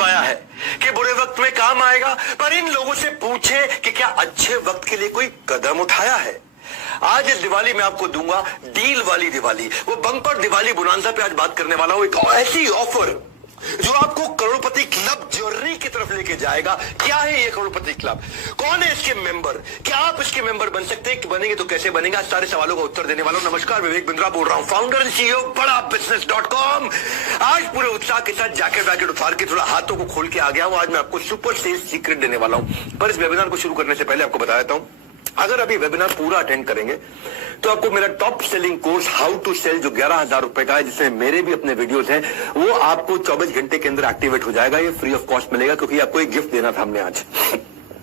मतलब आया है कि बुरे वक्त में काम आएगा, पर इन लोगों से पूछे कि क्या अच्छे वक्त के लिए कोई कदम उठाया है। आज इस दिवाली में आपको दूंगा डील वाली दिवाली, वो बम्पर दिवाली बोनांजा पे आज बात करने वाला हूं। एक ऐसी ऑफर जो आपको करोड़पति क्लब जर्नी की तरफ लेके जाएगा। क्या है ये करोड़पति क्लब, कौन है इसके मेंबर, क्या आप इसके मेंबर बन सकते हैं, बनेंगे तो कैसे बनेंगे, आज सारे सवालों का उत्तर देने वाला हूं। नमस्कार, विवेक बिंद्रा बोल रहा हूं, फाउंडर एंड सीईओ बड़ाबिजनेस.com। आज पूरे उत्साह के साथ जैकेट वैकेट उतार के थोड़ा हाथों को खोल के आ गया हूं। आज मैं आपको सुपर सेल्स सीक्रेट देने वाला हूं। पर इस वेबिनार को शुरू करने से पहले आपको बता देता हूं, अगर अभी वेबिनार पूरा अटेंड करेंगे तो आपको मेरा top selling course how to sell जो 11,000 रुपए का है, जिसमें मेरे भी अपने वीडियोस हैं, वो आपको 24 घंटे के अंदर एक्टिवेट हो जाएगा। ये फ्री ऑफ कॉस्ट मिलेगा, क्योंकि आपको एक गिफ्ट देना था हमने आज,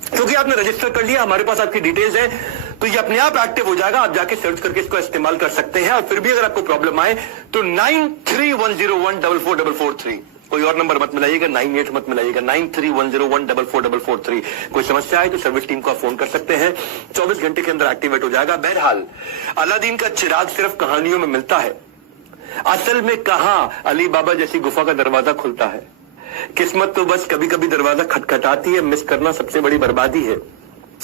क्योंकि आपने रजिस्टर कर लिया, हमारे पास आपकी डिटेल्स है, तो ये अपने आप एक्टिव हो जाएगा। आप जाके सर्च करके इसको इस्तेमाल कर सकते हैं। और फिर भी अगर आपको प्रॉब्लम आए तो 9310144443, कोई और नंबर मत मिलाइएगा, 98 मत मिलाइएगा, 9310144443। कोई समस्या है तो सर्विस टीम को आप फोन कर सकते हैं, 24 घंटे के अंदर एक्टिवेट हो जाएगा। बहरहाल, अलादीन का चिराग सिर्फ कहानियों में मिलता है, असल में कहां अली बाबा जैसी गुफा का दरवाजा खुलता है। किस्मत तो बस कभी कभी दरवाजा खटखटाती है, मिस करना सबसे बड़ी बर्बादी है।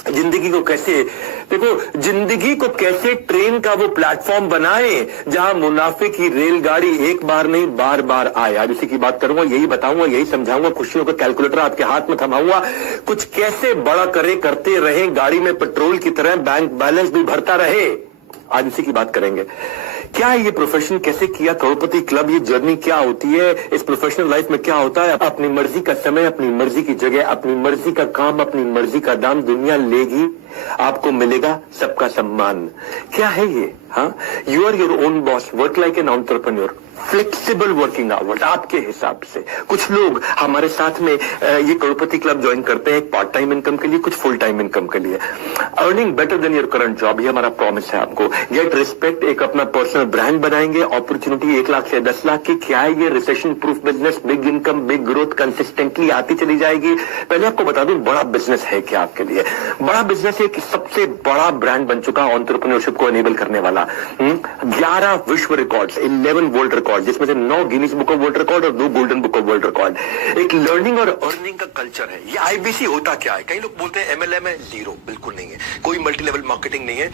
जिंदगी को कैसे, देखो, जिंदगी को कैसे ट्रेन का वो प्लेटफॉर्म बनाए जहां मुनाफे की रेलगाड़ी एक बार नहीं बार बार आए। आज उसी की बात करूंगा, यही बताऊंगा, यही समझाऊंगा। खुशियों का कैलकुलेटर आपके हाथ में थमाऊंगा, कुछ कैसे बड़ा करे, करते रहे, गाड़ी में पेट्रोल की तरह बैंक बैलेंस भी भरता रहे। आज उसी की बात करेंगे। क्या है ये प्रोफेशन, कैसे किया करोड़पति क्लब, ये जर्नी क्या होती है, इस प्रोफेशनल लाइफ में क्या होता है। अपनी मर्जी का समय, अपनी मर्जी की जगह, अपनी मर्जी का काम, अपनी मर्जी का दाम, दुनिया लेगी, आपको मिलेगा सबका सम्मान। क्या है ये? हाँ, you are your own boss, work like an entrepreneur, flexible working hours आपके हिसाब से। कुछ लोग हमारे साथ में ये करोड़पति क्लब ज्वाइन करते हैं पार्ट टाइम इनकम के लिए, कुछ फुल टाइम इनकम के लिए। Earning better than your current job, ये हमारा प्रॉमिस है आपको। गेट रिस्पेक्ट, एक अपना पर्सनल ब्रांड बनाएंगे, अपॉर्चुनिटी 1 लाख से 10 लाख की। क्या है ये? Recession proof business, big income, big growth consistently आती चली जाएगी। पहले आपको बता दूं, बड़ा बिजनेस है क्या आपके लिए। बड़ा बिजनेस एक सबसे बड़ा ब्रांड बन चुका एंटरप्रेन्योरशिप को एनेबल करने वाला। 11 विश्व रिकॉर्ड्स, 11 वर्ल्ड रिकॉर्ड, जिसमें से 9 Guinness book of world record और 2 golden book of world record. एक लर्निंग और अर्निंग का कल्चर है। ये आईबीसी होता क्या है? कई लोग बोलते हैं एमएलएम है, जीरो, बिल्कुल नहीं है। कोई मल्टी लेवल मार्केटिंग नहीं है।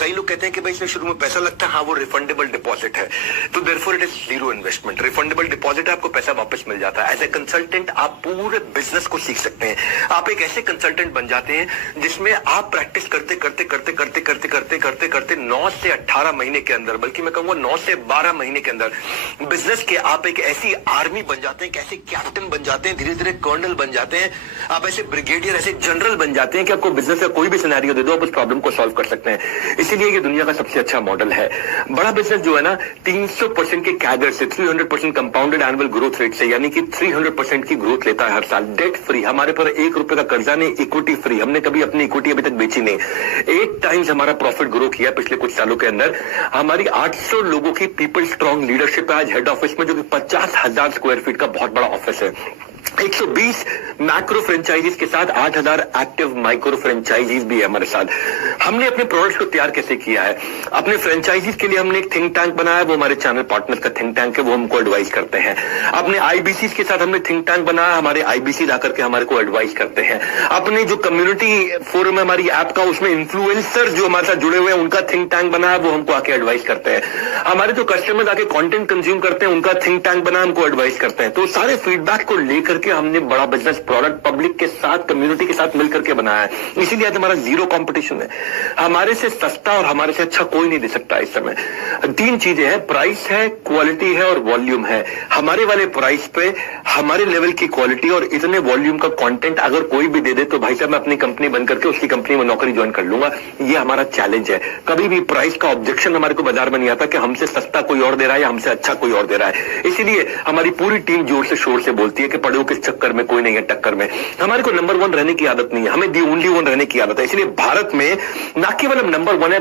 कई लोग कहते हैं कि भाई इसमें शुरू में पैसा लगता है, हाँ वो रिफंडेबल डिपॉजिट है, तो therefore it is zero investment. Refundable deposit है, आपको पैसा वापस मिल जाता है। एज ए कंसल्टेंट आप पूरे बिजनेस को सीख सकते हैं। आप एक ऐसे कंसल्टेंट बन जाते हैं जिसमें आप प्रैक्टिस करते करते करते करते करते करते करते करते 9 से 18 महीने के अंदर, बल्कि मैं कहूंगा 9 से 12 महीने के अंदर बिजनेस के आप एक ऐसी आर्मी बन जाते हैं, कैसे कैप्टन बन जाते हैं, धीरे धीरे कर्नल बन जाते हैं, आप ऐसे ब्रिगेडियर, ऐसे जनरल बन जाते हैं कि आपको बिजनेस का कोई भी सिनेरियो दे दो, आप उस प्रॉब्लम को सॉल्व कर सकते हैं। इसीलिए ये दुनिया का सबसे अच्छा मॉडल है। बड़ा बिजनेस जो है ना, 300% के कैडर से, 300% कंपाउंडेड एनुअल ग्रोथ रेट से, यानी कि 300% की ग्रोथ लेता है हर साल। डेट फ्री, हमारे पर 1 रुपए का कर्जा नहीं, इक्विटी फ्री। हमने कभी अपनी इक्विटी अभी तक बेची नहीं। 8 टाइम्स हमारा प्रॉफिट ग्रो किया पिछले कुछ सालों के अंदर। हमारी 800 लोगों की पीपल स्ट्रॉन्ग लीडरशिप है आज हेड ऑफिस में, जो कि 50,000 स्क्वायर फीट का बहुत बड़ा ऑफिस है। 120 मैक्रो फ्रेंचाइजीज के साथ 8,000 एक्टिव माइक्रो फ्रेंचाइजीज भी है हमारे साथ। हमने अपने प्रोडक्ट्स को तैयार कैसे किया है? अपने फ्रेंचाइजीज के लिए हमने एक थिंक टैंक बनाया, वो हमारे चैनल पार्टनर्स का थिंक टैंक है, वो हमको एडवाइस करते हैं। अपने आईबीसी के साथ हमने थिंक टैंक बनाया, हमारे आईबीसी आकर के हमारे को एडवाइस करते हैं। अपने जो कम्युनिटी फोरम है हमारी ऐप का, उसमें इन्फ्लुएंसर जो हमारे साथ जुड़े हुए हैं, उनका थिंक टैंक बनाया, वो हमको आके एडवाइस करते हैं। हमारे जो कस्टमर्स आके कंटेंट कंज्यूम करते हैं, उनका थिंक टैंक बनाया, हमको एडवाइस करते हैं। तो सारे फीडबैक को लेकर के हमने बड़ा बिजनेस प्रोडक्ट पब्लिक के साथ, कम्युनिटी के साथ मिलकर के बनाया है। इसीलिए आज हमारा जीरो कंपटीशन है। हमारे से सस्ता और हमारे से अच्छा कोई नहीं दे सकता इस समय। 3 चीजें हैं, प्राइस है, क्वालिटी है और वॉल्यूम है। हमारे वाले प्राइस पे हमारे लेवल की क्वालिटी और इतने वॉल्यूम का कंटेंट अगर कोई भी दे दे तो भाई साहब मैं अपनी कंपनी बंद करके उसकी कंपनी में नौकरी ज्वाइन कर लूंगा। ये हमारा चैलेंज है। कभी भी प्राइस का ऑब्जेक्शन हमारे को बाजार में नहीं आता कि हमसे सस्ता कोई और दे रहा है या हमसे अच्छा कोई और दे रहा है। इसीलिए हमारी पूरी टीम जोर से शोर से बोलती है कि पढ़ो किस चक्कर में, कोई नहीं है टक्कर में। हमारे को नंबर 1 रहने की आदत नहीं है, हमें दी ओनली 1 रहने की आदत है। इसलिए भारत में ना केवल हम नंबर 1 है,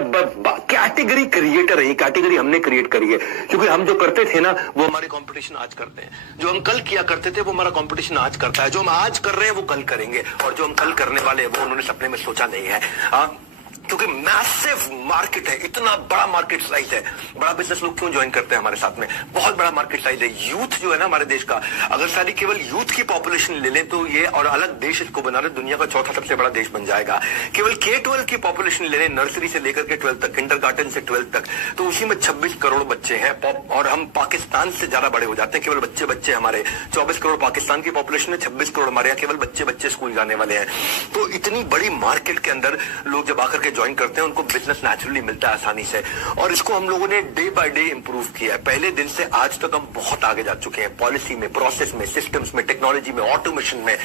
कैटेगरी क्रिएटर है। कैटेगरी हमने क्रिएट करी है, क्योंकि हम जो करते थे ना, वो हमारे कंपटीशन आज करते हैं। जो हम कल किया करते थे, वो हमारा कंपटीशन आज करता है। जो हम आज कर रहे हैं, वो कल करेंगे, और जो हम कल करने वाले हैं, वो उन्होंने सपने में सोचा नहीं है। क्योंकि मैसिव मार्केट है, इतना बड़ा मार्केट साइज है। बड़ा बिजनेस लोग क्यों ज्वाइन करते हैं हमारे साथ में? बहुत बड़ा मार्केट साइज है। यूथ जो है ना हमारे देश का, अगर सारी केवल यूथ की पॉपुलेशन ले लें तो ये, और अलग देश इसको बना रहे, दुनिया का चौथा सबसे बड़ा देश बन जाएगा। केवल K-12 की पॉपुलेशन ले लें, नर्सरी से लेकर के 12 तक, किंडरगार्टन से 12 तक, तो उसी में 26 करोड़ बच्चे हैं। और हम पाकिस्तान से ज्यादा बड़े हो जाते हैं। केवल बच्चे हमारे 24 करोड़ पाकिस्तान की पॉपुलेशन है, 26 करोड़ हमारे यहाँ केवल बच्चे स्कूल जाने वाले हैं। तो इतनी बड़ी मार्केट के अंदर लोग जब आकर के ज्वाइन करते हैं, उनको बिजनेस नेचुरली मिलता है आसानी से। और इसको हम लोगों ने डे बाय डे इंप्रूव किया है। पहले दिन से आज तक हम बहुत आगे जा चुके हैं, पॉलिसी में, प्रोसेस में, सिस्टम्स में, टेक्नोलॉजी में, ऑटोमेशन में।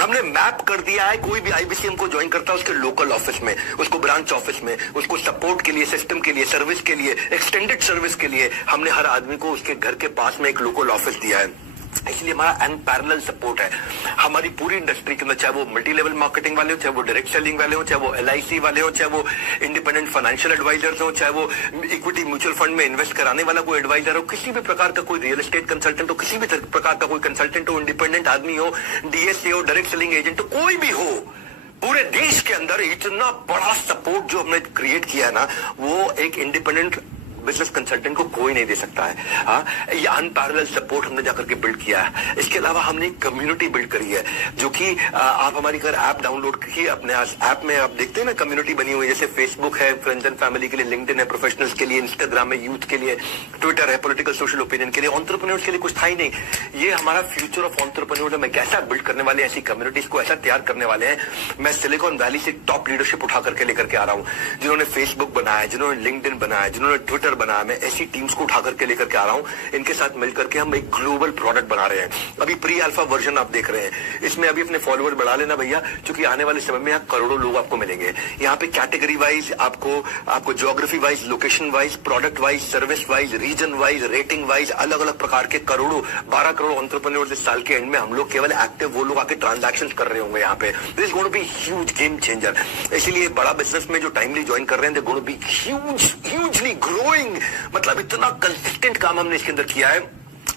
हमने मैप कर दिया है, कोई भी IBCM को ज्वाइन करता है उसके लोकल ऑफिस में, उसको ब्रांच ऑफिस में, उसको सपोर्ट के लिए, सिस्टम के लिए, सर्विस के लिए, एक्सटेंडेड सर्विस के लिए हमने हर आदमी को उसके घर के पास में एक लोकल ऑफिस दिया है। इसलिए हमारा अनपैरेलल सपोर्ट है हमारी पूरी इंडस्ट्री के अंदर, चाहे वो मल्टी लेवल मार्केटिंग वाले हो, चाहे वो डायरेक्ट सेलिंग वाले हो, चाहे वो LIC वाले हो, चाहे वो इंडिपेंडेंट फाइनेंशियल एडवाइजर्स हो, चाहे वो इक्विटी म्यूचुअल फंड में इन्वेस्ट कराने वाला कोई एडवाइजर हो, किसी भी प्रकार का कोई रियल एस्टेट कंसल्टेंट हो, किसी भी प्रकार का कोई कंसल्टेंट हो, इंडिपेंडेंट आदमी हो, DSA हो, डायरेक्ट सेलिंग एजेंट हो, कोई भी हो, पूरे देश के अंदर इतना बड़ा सपोर्ट जो हमने क्रिएट किया है ना, वो एक इंडिपेंडेंट बिजनेस कंसल्टेंट को कोई नहीं दे सकता है। हाँ, ये अनपैरेलल सपोर्ट हमने जाकर के बिल्ड किया है। इसके अलावा हमने एक कम्युनिटी बिल्ड करी है, जो कि आप हमारी अगर ऐप डाउनलोड की, अपने ऐप में आप देखते हैं ना कम्युनिटी बनी हुई है, जैसे फेसबुक है फ्रेंड्स एंड फैमिली के लिए, लिंक्डइन है प्रोफेशनल्स के लिए, इंस्टाग्राम है यूथ के लिए, ट्विटर है पॉलिटिकल सोशल ओपिनियन के लिए, एंटरप्रेन्योर्स के लिए कुछ था ही नहीं। ये हमारा फ्यूचर ऑफ एंटरप्रेन्योर्स है। मैं कैसा बिल्ड करने वाले ऐसी कम्युनिटीज को ऐसा तैयार करने वाले हैं। मैं सिलिकॉन वैली से टॉप लीडरशिप उठा करके लेकर के आ रहा हूँ, जिन्होंने फेसबुक बनाया, जिन्होंने लिंक्डइन बनाया, जिन्होंने ट्विटर बनाया। मैं ऐसी टीम्स को उठा करके लेकर के आ रहा हूं। इनके साथ मिलकर के हम एक ग्लोबल प्रोडक्ट बना रहे हैं। अभी प्री अल्फा वर्जन आप देख रहे हैं, इसमें अभी अपने फॉलोअर बढ़ा लेना भैया, क्योंकि आने वाले समय में यहाँ करोड़ों लोग आपको मिलेंगे। यहाँ पे कैटेगरी वाइज आपको geography wise, location wise, product wise, service wise, region wise, rating wise, अलग अलग प्रकार के करोड़ों 12 करोड़ एंटरप्रेन्योर्स इस साल के एंड में हम लोग केवल एक्टिव वो लोग आके ट्रांजैक्शन कर रहे होंगे यहाँ पे। This is going to be huge game changer. इसीलिए बड़ा बिजनेस में जो टाइमली ज्वाइन कर रहे हैं, they going to be hugely growing. मतलब इतना कंसिस्टेंट काम हमने इसके अंदर किया है।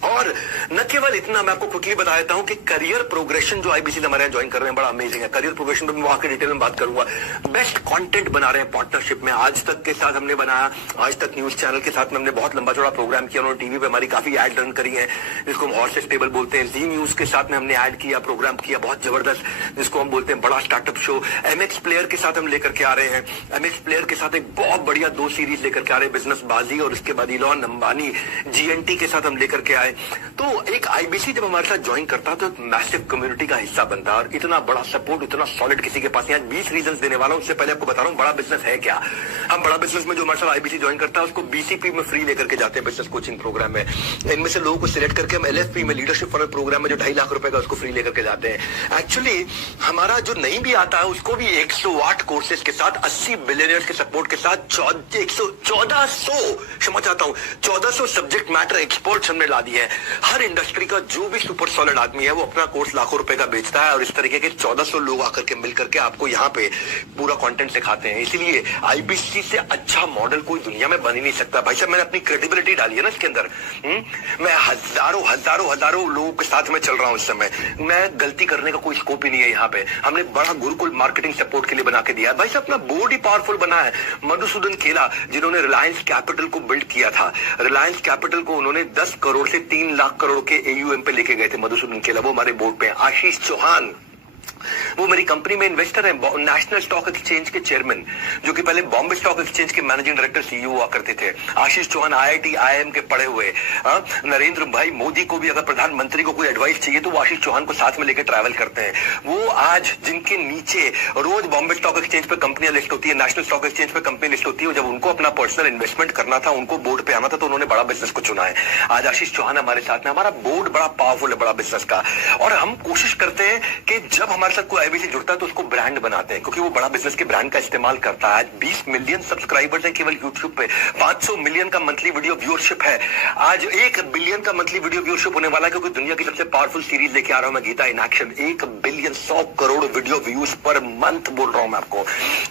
और न केवल इतना, मैं आपको क्विकली बता देता हूं कि करियर प्रोग्रेशन जो IBC हमारे यहाँ ज्वाइन कर रहे हैं, बड़ा अमेजिंग है। करियर प्रोग्रेशन पे मैं वहां के डिटेल में बात करूंगा। बेस्ट कंटेंट बना रहे हैं पार्टनरशिप में, आज तक के साथ हमने बनाया, आज तक न्यूज चैनल के साथ में हमने बहुत लंबा चौड़ा प्रोग्राम किया। उन्होंने टीवी पे हमारी काफी एड रन करी है, जिसको हम हॉर्सेस टेबल बोलते हैं। जी न्यूज के साथ में हमने ऐड किया, प्रोग्राम किया बहुत जबरदस्त, जिसको हम बोलते हैं बड़ा स्टार्टअप शो। MX प्लेयर के साथ हम लेकर के आ रहे हैं। MX प्लेयर के साथ एक बहुत बढ़िया 2 सीरीज लेकर के आ रहे हैं, बिजनेस बाजी और उसके बाद इलॉन अंबानी GNT के साथ हम लेकर के आए। तो एक IBC जब हमारे साथ ज्वाइन करता है तो एक मैसिव कम्युनिटी का हिस्सा बनता है। और इतना बड़ा सपोर्ट, इतना सॉलिड किसी के पास नहीं। आज 20 रीजंस देने वाला हूं। उससे पहले आपको बता रहा हूं बड़ा बिजनेस है क्या। हम बड़ा बिजनेस में जो हमारे साथ IBC ज्वाइन करता है उसको BCP में फ्री लेकर के जाते हैं, बिजनेस कोचिंग प्रोग्राम में। इनमें से लोगों को सिलेक्ट करके हम LFP में, लीडरशिप फॉर प्रोग्राम में, जो 2.5 लाख रुपए का, उसको फ्री लेकर के जाते हैं। एक्चुअली हमारा जो नहीं भी आता है उसको भी 108 कोर्सेज के साथ, 80 बिलियनियर्स के सपोर्ट के साथ, 1400 सब्जेक्ट मैटर एक्सपर्ट्स हमने ला दिए हैं। हर इंडस्ट्री का जो भी सुपर सॉलिड आदमी है वो अपना कोर्स लाखों रुपए का बेचता है, और इस तरीके के 1400 लोग आकर के मिलकर के आपको यहाँ पे पूरा कंटेंट सिखाते हैं। इसीलिए IBC से अच्छा मॉडल कोई दुनिया में बन ही नहीं सकता। भाई साहब, मैंने अपनी क्रेडिबिलिटी डाली है ना इसके अंदर। मैं हजारों लोगों के साथ में चल रहा हूं इस समय। मैं गलती करने का कोई स्कोप ही नहीं है यहाँ पे। हमने बड़ा गुरुकुल मार्केटिंग सपोर्ट के लिए बना के दिया। भाई साहब, अपना बोर्ड ही पावरफुल बना है। मधुसूदन केला, जिन्होंने रिलायंस कैपिटल को बिल्ड किया था, रिलायंस कैपिटल को उन्होंने 10 करोड़ से 3 लाख करोड़ के AUM पे लेके गए थे मधुसूदन केला, वो हमारे बोर्ड पे। आशीष चौहान, वो मेरी कंपनी में इन्वेस्टर है, नेशनल स्टॉक एक्सचेंज के चेयरमैन, जो कि पहले बॉम्बे स्टॉक एक्सचेंज के मैनेजिंग डायरेक्टर CEO हुआ करते थे। आशीष चौहान IIT IIM के पढ़े हुए। नरेंद्र भाई मोदी को भी अगर प्रधानमंत्री को कोई एडवाइस चाहिए तो वो आशीष चौहान को साथ में लेकर ट्रैवल करते हैं। वो आज जिनके नीचे रोज बॉम्बे स्टॉक एक्सचेंज पे कंपनियां लिस्ट होती है, नेशनल स्टॉक एक्सचेंज पे कंपनी लिस्ट होती है, जब उनको अपना पर्सनल इन्वेस्टमेंट करना था, उनको बोर्ड पे आना था, तो उन्होंने बड़ा बिजनेस को चुना है। आज आशीष चौहान हमारे साथ में। हमारा बोर्ड बड़ा पावरफुल है बड़ा बिजनेस का, और हम कोशिश करते हैं कि जब हमारे साथ कोई IBC जुड़ता है तो उसको ब्रांड बनाते हैं, क्योंकि वो बड़ा बिजनेस के ब्रांड का इस्तेमाल करता है। आज 20 मिलियन सब्सक्राइबर्स हैं केवल यूट्यूब पे, 500 मिलियन का मंथली वीडियो व्यूअरशिप है, आज 1 बिलियन का मंथली वीडियो व्यूअरशिप होने वाला है, क्योंकि दुनिया की सबसे पावरफुल सीरीज लेके आ रहा हूं मैं, Geeta in action. 1 billion 100 crore video views per month बोल रहा हूं मैं आपको।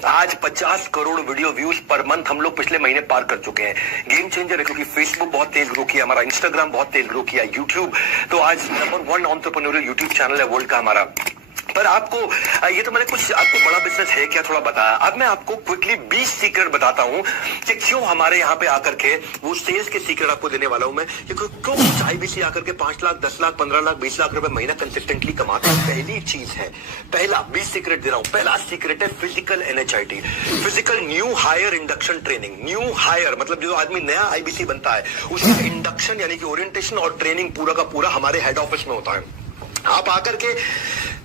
आज 50 crore video views per month हम लोग पिछले महीने पार कर चुके हैं। गेम चेंजर है, क्योंकि फेसबुक बहुत तेज ग्रो किया, हमारा इंस्टाग्राम बहुत तेज ग्रो किया, यूट्यूब तो आज नंबर 1 एंटरप्रेन्योरियल यूट्यूब चैनल है वर्ल्ड का हमारा। पर आपको ये तो मैंने कुछ आपको बड़ा बिजनेस है क्या थोड़ा बताया। अब मैं आपको क्विकली 20 सीक्रेट बताता हूं कि क्यों हमारे यहाँ पे आकर के वो सेल्स के सीक्रेट आपको देने वाला हूं मैं, क्यों आईबीसी आकर के 5 लाख 10 लाख 15 लाख 20 लाख रुपए महीना कंसिस्टेंटली कमाते हैं। पहली चीज है, पहला 20 सीक्रेट दे रहा हूं, पहला सीक्रेट है physical NHIT, physical new higher induction training. New hire मतलब जो आदमी नया आईबीसी बनता है उसका इंडक्शन यानी कि ओरिएंटेशन और ट्रेनिंग पूरा का पूरा हमारे हेड ऑफिस में होता है। आप आकर के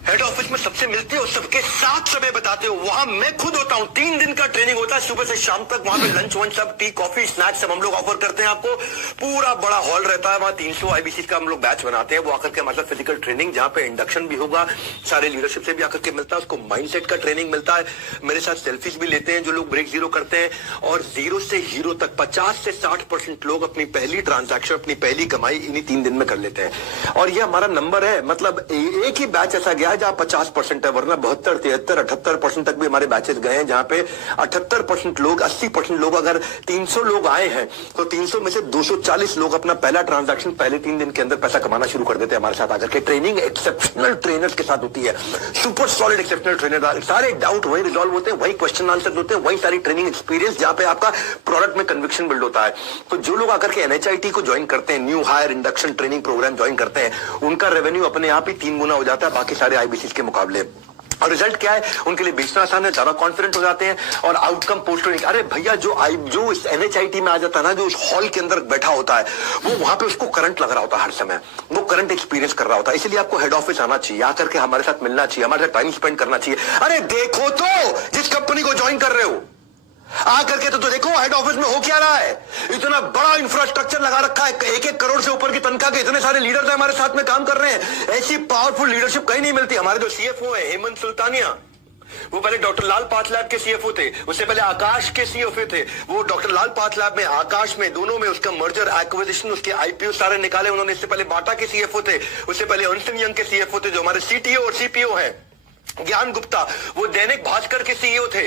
हेड ऑफिस में सबसे मिलते हो, सबके साथ समय बताते हो, वहां मैं खुद होता हूं। 3 दिन का ट्रेनिंग होता है, सुबह से शाम तक। वहां पे लंच वंच सब, टी कॉफी स्नैक्स सब हम लोग ऑफर करते हैं आपको। पूरा बड़ा हॉल रहता है, वहां 300 आईबीसी का हम लोग बैच बनाते हैं। वो आकर के मतलब फिजिकल ट्रेनिंग जहां पे इंडक्शन भी होगा, सारे लीडरशिप से भी आकर के मिलता है, उसको माइंडसेट का ट्रेनिंग मिलता है। मेरे साथ सेल्फीज भी लेते हैं जो लोग ब्रेक जीरो करते हैं। और जीरो से हीरो तक 50 से 60% लोग अपनी पहली ट्रांजैक्शन, अपनी पहली कमाई इन्हीं 3 दिन में कर लेते हैं। और ये हमारा नंबर है, मतलब एक ही बैच ऐसा गया है जहां 50% है, वरना 72, 73, 78% तक भी हमारे बैचेस गए हैं जहां पे 78% लोग, 80% लोग, अगर 300 लोग आए हैं तो 300 में से 240 लोग अपना पहला ट्रांजैक्शन पहले 3 दिन के अंदर पैसा कमाना शुरू कर देते हैं हमारे साथ आकर के। ट्रेनिंग एक्सेप्शनल ट्रेनर्स के साथ होती है, सुपर सॉलिड एक्सेप्शनल ट्रेनर। सारे डाउट वही रिजॉल्व होते हैं, वही क्वेश्चन आंसर होते हैं, वही सारी ट्रेनिंग एक्सपीरियंस जहां पे आपका प्रोडक्ट में कन्विक्शन बिल्ड होता है। तो जो लोग आकर के NHIT को ज्वाइन करते हैं, new higher induction training program join करते हैं, उनका रेवेन्यू अपने आप ही 3 गुना हो जाता है बाकी सारे आईबीसी के मुकाबले। और रिजल्ट क्या है, उनके लिए बेचना आसान है, ज्यादा कॉन्फिडेंट हो जाते हैं और आउटकम पोस्ट होने। अरे भैया जो इस NHIT में आ जाता है ना, जो उस हॉल के अंदर बैठा होता है, वो वहां पे उसको करंट लग रहा होता है हर समय, वो करंट एक्सपीरियंस कर रहा होता है। इसलिए आपको हेड ऑफिस आना चाहिए, आकर के हमारे साथ मिलना चाहिए, हमारे साथ टाइम स्पेंड करना चाहिए। अरे देखो तो जिस कंपनी को ज्वाइन कर रहे हो आकर के तो देखो हेड ऑफिस में हो क्या रहा है। इतना बड़ा इंफ्रास्ट्रक्चर लगा रखा है, 1-1 करोड़ से ऊपर की तनख्वाह के इतने सारे लीडर्स हमारे साथ में काम कर रहे हैं। ऐसी पावरफुल लीडरशिप कहीं नहीं मिलती। हमारे जो CFO है हेमंत सुल्तानिया, वो पहले डॉक्टर लाल पाथलैब के CFO थे, उससे पहले आकाश के CFO थे। वो डॉक्टर लाल पाथलैब में, आकाश में, दोनों में उसका मर्जर एक्विजिशन, उसके IPO सारे निकाले उन्होंने। इससे पहले बाटा के CFO थे, उससे पहले अर्नस्ट एंड यंग के CFO थे। जो हमारे CTO और CPO है ज्ञान गुप्ता, वो दैनिक भास्कर के CEO थे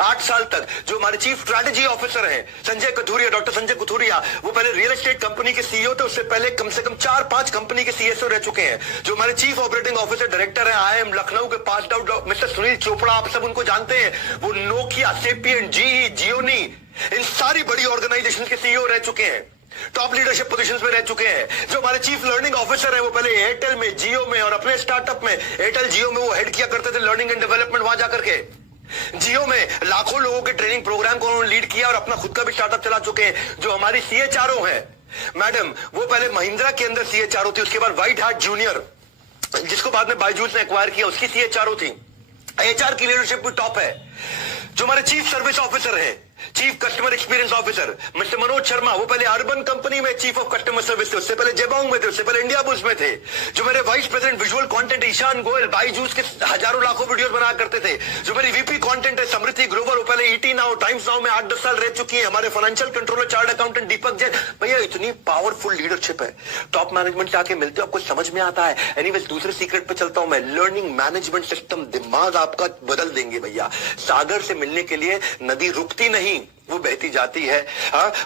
8 साल तक। जो हमारे चीफ स्ट्रैटेजी ऑफिसर हैं संजय कथुरिया, डॉक्टर संजय कथुरिया, वो पहले रियल एस्टेट कंपनी के CEO थे, उससे पहले कम से कम 4-5 कंपनी के CSO रह चुके हैं। जो हमारे चीफ ऑपरेटिंग ऑफिसर डायरेक्टर है IIM लखनऊ के pass out mister Sunil Chopra, आप सब उनको जानते हैं। वो नोकिया, सेपियन, GE, जियोनी, इन सारी बड़ी ऑर्गेनाइजेशन के CEO रह चुके हैं, टॉप लीडरशिप पोजीशंस में रह चुके हैं। जो हमारे चीफ लर्निंग ऑफिसर है वो पहले एयरटेल में, जियो में और अपने स्टार्टअप में, एयरटेल जियो में वो हेड किया करते थे लर्निंग एंड डेवलपमेंट। वहां जाकर के जियो में लाखों लोगों के ट्रेनिंग प्रोग्राम को उन्होंने लीड किया और अपना खुद का भी स्टार्टअप चला चुके हैं। जो हमारी CHRO है मैडम, वो पहले महिंद्रा के अंदर CHRO थी, उसके बाद व्हाइट हार्ट जूनियर, जिसको बाद में बायजूस ने एक्वायर किया, उसकी CHRO थी। HR की लीडरशिप भी टॉप है। जो हमारे चीफ सर्विस ऑफिसर है, chief customer experience officer mister Manoj Sharma, वो पहले अर्बन कंपनी में चीफ ऑफ कस्टमर सर्विस थे, उससे पहले जेबोंग में थे, उससे पहले इंडिया बुल्स में थे। जो मेरे vice president visual content Ishan Goyal, Byju's के हजारों लाखों वीडियोस बनाया करते थे। जो मेरी VP कंटेंट है समृद्धि ग्रोवर, वो पहले ET नाउ, टाइम्स नाउ में 8-10 साल रह चुकी है। हमारे फाइनेंशियल कंट्रोलर चार्ट अकाउंटेंट दीपक जैन। भैया इतनी पावरफुल लीडरशिप है, टॉप मैनेजमेंट से आके मिलते हो आपको समझ में आता है। एनीवेज दूसरे सीक्रेट पे चलता हूं मैं, लर्निंग मैनेजमेंट सिस्टम। दिमाग आपका बदल देंगे भैया। सागर से मिलने के लिए नदी रुकती नहीं, वो बहती जाती है।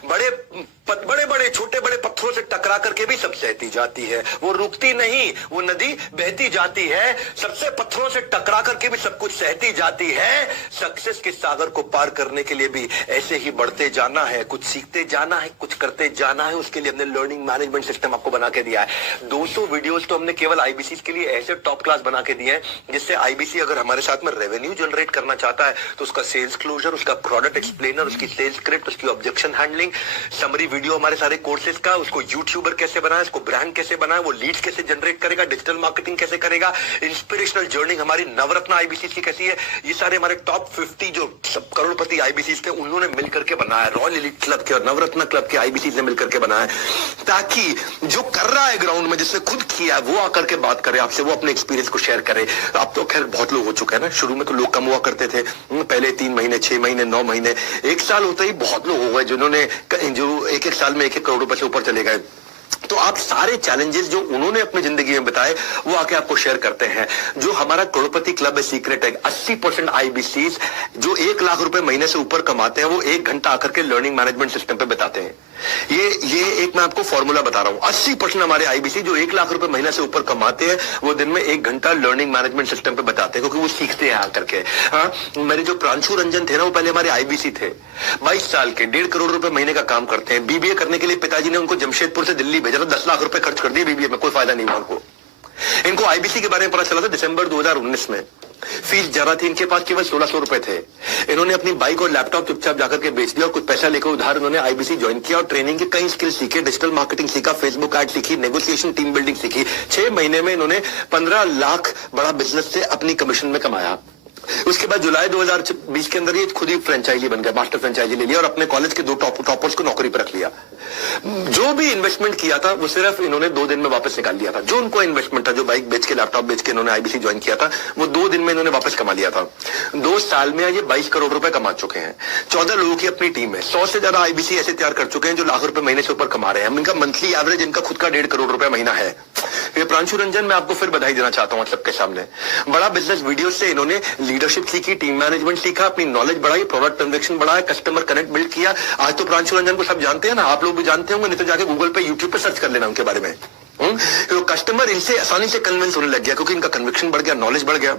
बड़े बड़े छोटे बड़े पत्थरों से टकरा करके भी सब सहती जाती है, वो रुकती नहीं, वो नदी बहती जाती है। सबसे पत्थरों से टकरा करके भी सब कुछ सहती जाती है। सक्सेस के सागर को पार करने के लिए भी ऐसे ही बढ़ते जाना है, कुछ सीखते जाना है, कुछ करते जाना है। उसके लिए हमने लर्निंग मैनेजमेंट सिस्टम आपको बना के दिया है। 200 वीडियोस तो हमने केवल आईबीसी के लिए ऐसे टॉप क्लास बना के दिए हैं, जिससे आईबीसी अगर हमारे साथ में रेवेन्यू जनरेट करना चाहता है तो उसका सेल्स क्लोजर, उसका प्रोडक्ट एक्सप्लेनर, उसकी सेल्स स्क्रिप्ट, उसकी ऑब्जेक्शन हैंडलिंग, समरी वीडियो हमारे सारे कोर्सेज का, उसको यूट्यूबर कैसे बनाए, उसको ब्रांड कैसे बनाए, वो लीड्स कैसे जनरेट करेगा, डिजिटल मार्केटिंग कैसे करेगा, इंस्पिरेशनल जर्नी हमारी नवरत्न आईबीसी की कैसी है, ये सारे हमारे टॉप 50 जो सब करोड़पति आईबीसी थे उन्होंने मिलकर के बनाया। रॉयल एलीट क्लब के और नवरत्न क्लब के आईबीसी ने मिलकर के बनाया, ताकि जो कर रहा है ग्राउंड में, जिसने खुद किया वो आकर के बात करे आपसे, वो अपने एक्सपीरियंस को शेयर करे। अब तो खैर बहुत लोग हो चुके हैं ना, शुरू में तो लोग कम हुआ करते थे, पहले 3 महीने, 6 महीने, 9 महीने, 1 साल होते ही बहुत लोग हो गए जिन्होंने जो 1-1 साल में 1-1 करोड़ रुपए से ऊपर चले गए। तो आप सारे चैलेंजेस जो उन्होंने अपनी जिंदगी में बताए वो आके आपको शेयर करते हैं। जो हमारा करोड़पति क्लब है सीक्रेट है, 80% आईबीसीज जो 1 लाख रुपए महीने से ऊपर कमाते हैं वो 1 घंटा आकर के लर्निंग मैनेजमेंट सिस्टम पे बिताते हैं। ये एक मैं आपको फॉर्मूला बता रहा हूं। 80% हमारे आईबीसी जो 1 लाख रुपए महीना से ऊपर कमाते हैं वो दिन में 1 घंटा लर्निंग मैनेजमेंट सिस्टम पे बताते हैं, क्योंकि वो सीखते हैं आकर के। हाँ, मेरे जो प्रांशु रंजन थे ना, वो पहले हमारे आईबीसी थे, 22 साल के, 1.5 करोड़ रुपए महीने का काम करते हैं। बीबीए करने के लिए पिताजी ने उनको जमशेदपुर से दिल्ली भेजा था, 10 लाख रुपए खर्च कर दिए बीबीए में, कोई फायदा नहीं हुआ उनको। इनको आईबीसी के बारे में पता चला था दिसंबर 2019 में। फीस ज्यादा थी इनके पास, केवल 1600 रुपए थे। इन्होंने अपनी बाइक और लैपटॉप चुपचाप जाकर के बेच दिया और कुछ पैसा लेकर उधार इन्होंने आईबीसी ज्वाइन किया और ट्रेनिंग के कई स्किल सीखे, डिजिटल मार्केटिंग सीखा, फेसबुक एड सीखी, नेगोशिएशन, टीम बिल्डिंग सीखी। 6 महीने में इन्होंने 15 लाख बड़ा बिजनेस से अपनी कमीशन में कमाया। उसके बाद जुलाई 2020 के अंदर ये खुद ही फ्रेंचाइजी बन गया, मास्टर फ्रेंचाइजी ले लिया और अपने कॉलेज के 2 टॉपर्स को नौकरी पर रख लिया। जो भी इन्वेस्टमेंट किया था वो सिर्फ इन्होंने 2 दिन में वापस निकाल लिया था। जो उनको इन्वेस्टमेंट था, जो बाइक बेच के, लैपटॉप बेच के इन्होंने आईबीसी ज्वाइन किया था, वो 2 दिन में इन्होंने वापस कमा लिया था। 2 साल में ये 22 करोड़ रुपए कमा चुके हैं। 14 लोगों की अपनी टीम है। 100 से ज्यादा आईबीसी ऐसे तैयार कर चुके हैं जो लाख रुपए महीने से ऊपर कमा रहे हैं। इनका मंथली एवरेज इनका खुद का 1.5 करोड़ रुपए महीना है। ये प्रांशु रंजन, मैं आपको फिर बधाई देना चाहता हूं सबके सामने। बड़ा बिजनेस वीडियो से इन्होंने लीडरशिप सीखी, टीम मैनेजमेंट सीखा, अपनी नॉलेज बढ़ाई, प्रोडक्ट कन्विक्शन बढ़ाया, कस्टमर कनेक्ट बिल्ड किया। आज तो प्रांशु रंजन को सब जानते हैं ना, आप लोग भी जानते होंगे, नहीं तो जाके गूगल पे, यूट्यूब पे सर्च कर लेना उनके बारे में। तो कस्टमर इनसे आसानी से कन्विंस होने लग गया क्योंकि इनका कन्विक्शन बढ़ गया, नॉलेज बढ़ गया।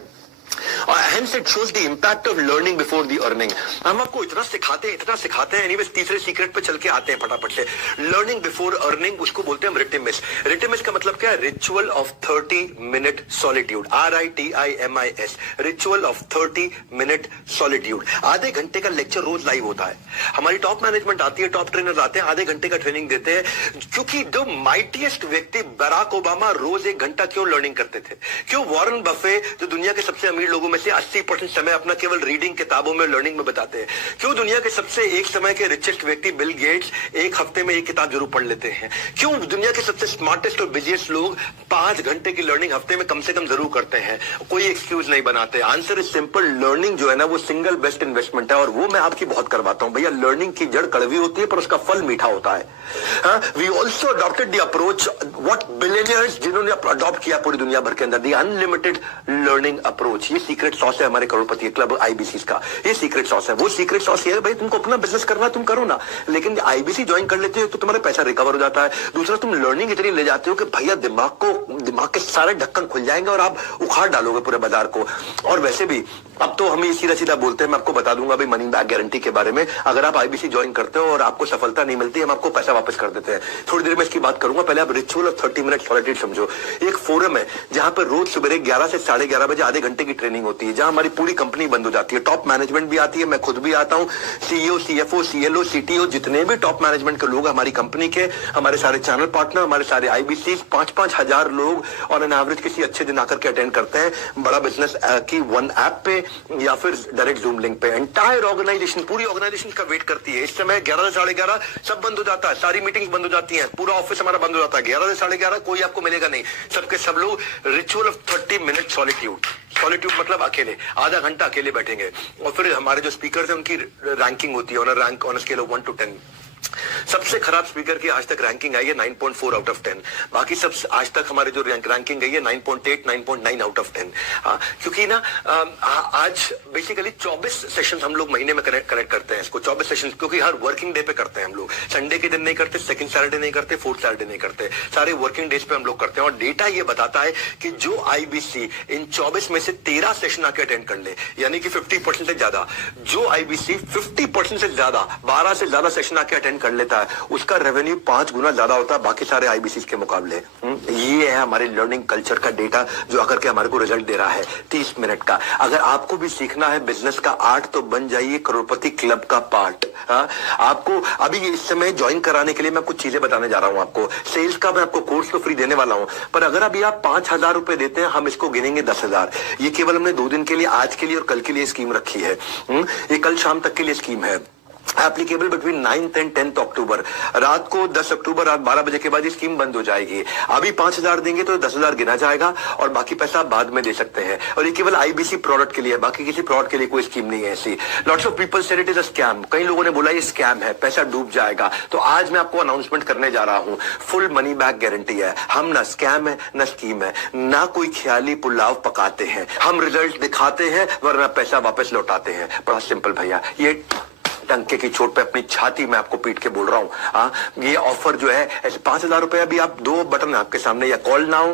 और hence it shows the impact of learning before the earning। हम आपको इतना सिखाते हैं। एनीवेज तीसरे सीक्रेट पे चल के आते हैं फटाफट से। लर्निंग बिफोर अर्निंग, उसको बोलते हैं रिटिमिस। रिटिमिस का मतलब क्या है? Ritual of 30 minute solitude, RITIMIS, ritual of 30 minute solitude. आधे घंटे का लेक्चर रोज लाइव होता है। हमारी टॉप मैनेजमेंट आती है, टॉप ट्रेनर आते हैं, आधे घंटे का ट्रेनिंग देते हैं। क्योंकि जो माइटीएस्ट व्यक्ति बराक ओबामा रोज 1 घंटा क्यों लर्निंग करते थे? क्यों वॉरेन बफे जो दुनिया के सबसे अमीर लोगों में से 80% समय अपना केवल रीडिंग, किताबों में, लर्निंग में बताते हैं? क्यों दुनिया के सबसे एक समय के रिचेस्ट व्यक्ति बिल गेट्स 1 हफ्ते में 1 किताब जरूर पढ़ लेते हैं? क्यों दुनिया के सबसे स्मार्टेस्ट और बिजिएस्ट लोग 5 घंटे की लर्निंग हफ्ते में कम से कम जरूर करते हैं? कोई एक्सक्यूज नहीं बनाते। Answer is simple. लर्निंग जो है ना, वो सिंगल बेस्ट इन्वेस्टमेंट है और वो मैं आपकी बहुत करवाता हूं। भैया, लर्निंग की जड़ कड़वी होती है पर उसका फल मीठा होता है। We also adopted the approach what billionaires जिन्होंने अडॉप्ट किया पूरी दुनिया भर के अंदर, द अनलिमिटेड लर्निंग अप्रोच। ये सीक्रेट सॉस है हमारे करोड़पति क्लब आईबीसी का। ये सीक्रेट सॉस है। वो सीक्रेट सॉस ये है, भाई तुमको अपना बिजनेस करना है तुम करो ना, लेकिन आईबीसी ज्वाइन कर लेते हो तो तुम्हारा पैसा रिकवर हो जाता है। दूसरा, तुम लर्निंग इतनी ले जाते हो कि भैया दिमाग के सारे ढक्कन खुल जाएंगे और आप उखाड़ डालोगे पूरे बाजार को। और वैसे भी अब तो हम ये सीधा सीधा बोलते हैं, मैं आपको बता दूंगा भाई मनी बैक गारंटी के बारे में। अगर आप आईबीसी ज्वाइन करते हो और आपको सफलता नहीं मिलती, हम आपको पैसा वापस कर देते हैं। थोड़ी देर में इसकी बात करूंगा। पहले आप रिचुअल ऑफ 30 मिनट सॉलिट्यूड समझो। एक फोरम है जहां पर रोज सुबह 11 से 11:30 बजे आधे घंटे की ट्रेनिंग होती है, जहां हमारी पूरी कंपनी बंद हो जाती है। टॉप मैनेजमेंट भी आती है, मैं खुद भी आता हूं, सीईओ, सीएफओ, सीएलओ, सीटीओ, जितने भी टॉप मैनेजमेंट के लोग हमारी कंपनी के, हमारे सारे चैनल पार्टनर, हमारे सारे आईबीसी, 5-5 हजार लोग और एन एवरेज किसी अच्छे दिन आकर के अटेंड करते हैं। बड़ा बिजनेस की वन ऐप पे या फिर डायरेक्ट जूम लिंक पे। एंटायर ऑर्गेनाइजेशन, पूरी ऑर्गेनाइजेशन का वेट करती है। इस समय 11 से 11:30 सब बंद हो जाता है, सारी मीटिंग्स बंद हो जाती हैं, पूरा ऑफिस हमारा बंद हो जाता है। 11 से 11:30 कोई आपको मिलेगा नहीं, सबके सब लोग ritual of 30 minute solitude. Solitude मतलब अकेले, आधा घंटा अकेले बैठेंगे। और फिर हमारे जो स्पीकर हैं उनकी रैंकिंग होती है, ऑन स्केल ऑफ 1 to 10। सबसे खराब स्पीकर की आज तक रैंकिंग आई है 9.4 आउट ऑफ 10। बाकी सब आज तक हमारे जो रैंकिंग गई है 9.8, 9.9 आउट ऑफ 10। क्योंकि ना आज बेसिकली 24 सेशन हम लोग महीने में कनेक्ट करते हैं इसको, 24 सेशन, क्योंकि हर वर्किंग डे पे करते हैं हम लोग। संडे के दिन नहीं करते, सेकंड सैटरडे नहीं करते, फोर्थ सैटरडे नहीं करते, सारे वर्किंग डेज पे हम लोग करते हैं। और डेटा ये बताता है कि जो आईबीसी इन 24 में से 13 सेशन आके अटेंड कर ले, यानी कि 50% से ज्यादा, जो आईबीसी 50% से ज्यादा 12 से ज्यादा सेशन आके अटेंड कर लेता है, उसका रेवेन्यू 5 गुना ज्यादा होता है बाकी सारे आईबीसी के मुकाबले। ये है हमारे लर्निंग कल्चर का डेटा जो आकर के हमारे को रिजल्ट दे रहा है 30 मिनट का। अगर आपको भी सीखना है बिजनेस का आर्ट तो बन जाइए करोड़पति क्लब का पार्ट। आपको अभी इस समय ज्वाइन कराने के लिए मैं कुछ चीजें बताने जा रहा हूं आपको। सेल्स का मैं आपको कोर्स तो फ्री देने वाला हूं, पर अगर अभी आप 5,000 रुपए देते हैं, हम इसको गिनेंगे 10,000। ये केवल हमने 2 दिन के लिए, आज के लिए और कल के लिए स्कीम रखी है। ये कल शाम तक के लिए स्कीम है। Applicable between 9th and 10th अक्टूबर। रात को 10 अक्टूबर रात 12 बजे के बाद ये स्कीम बंद हो जाएगी। अभी 5,000 देंगे तो 10,000 गिना जाएगा और बाकी पैसा आप बाद में दे सकते हैं। और ये केवल आईबीसी प्रोडक्ट के लिए है, बाकी किसी फ्रॉड के लिए कोई स्कीम नहीं है ऐसी। Lots of people said it is a scam. कई लोगों ने बोला ये स्कैम है, पैसा डूब जाएगा। तो आज मैं आपको अनाउंसमेंट करने जा रहा हूं, फुल मनी बैक गारंटी है। हम ना स्कैम है ना स्कीम है, ना कोई ख्याली पुलाव पकाते हैं। हम रिजल्ट दिखाते हैं वरना पैसा वापस लौटाते हैं। बड़ा सिंपल भैया, ये टंके की चोट पे अपनी छाती में आपको पीट के बोल रहा हूं। ये ऑफर जो है ऐसे 5,000 रुपए, अभी आप दो बटन है आपके सामने, या कॉल नाउ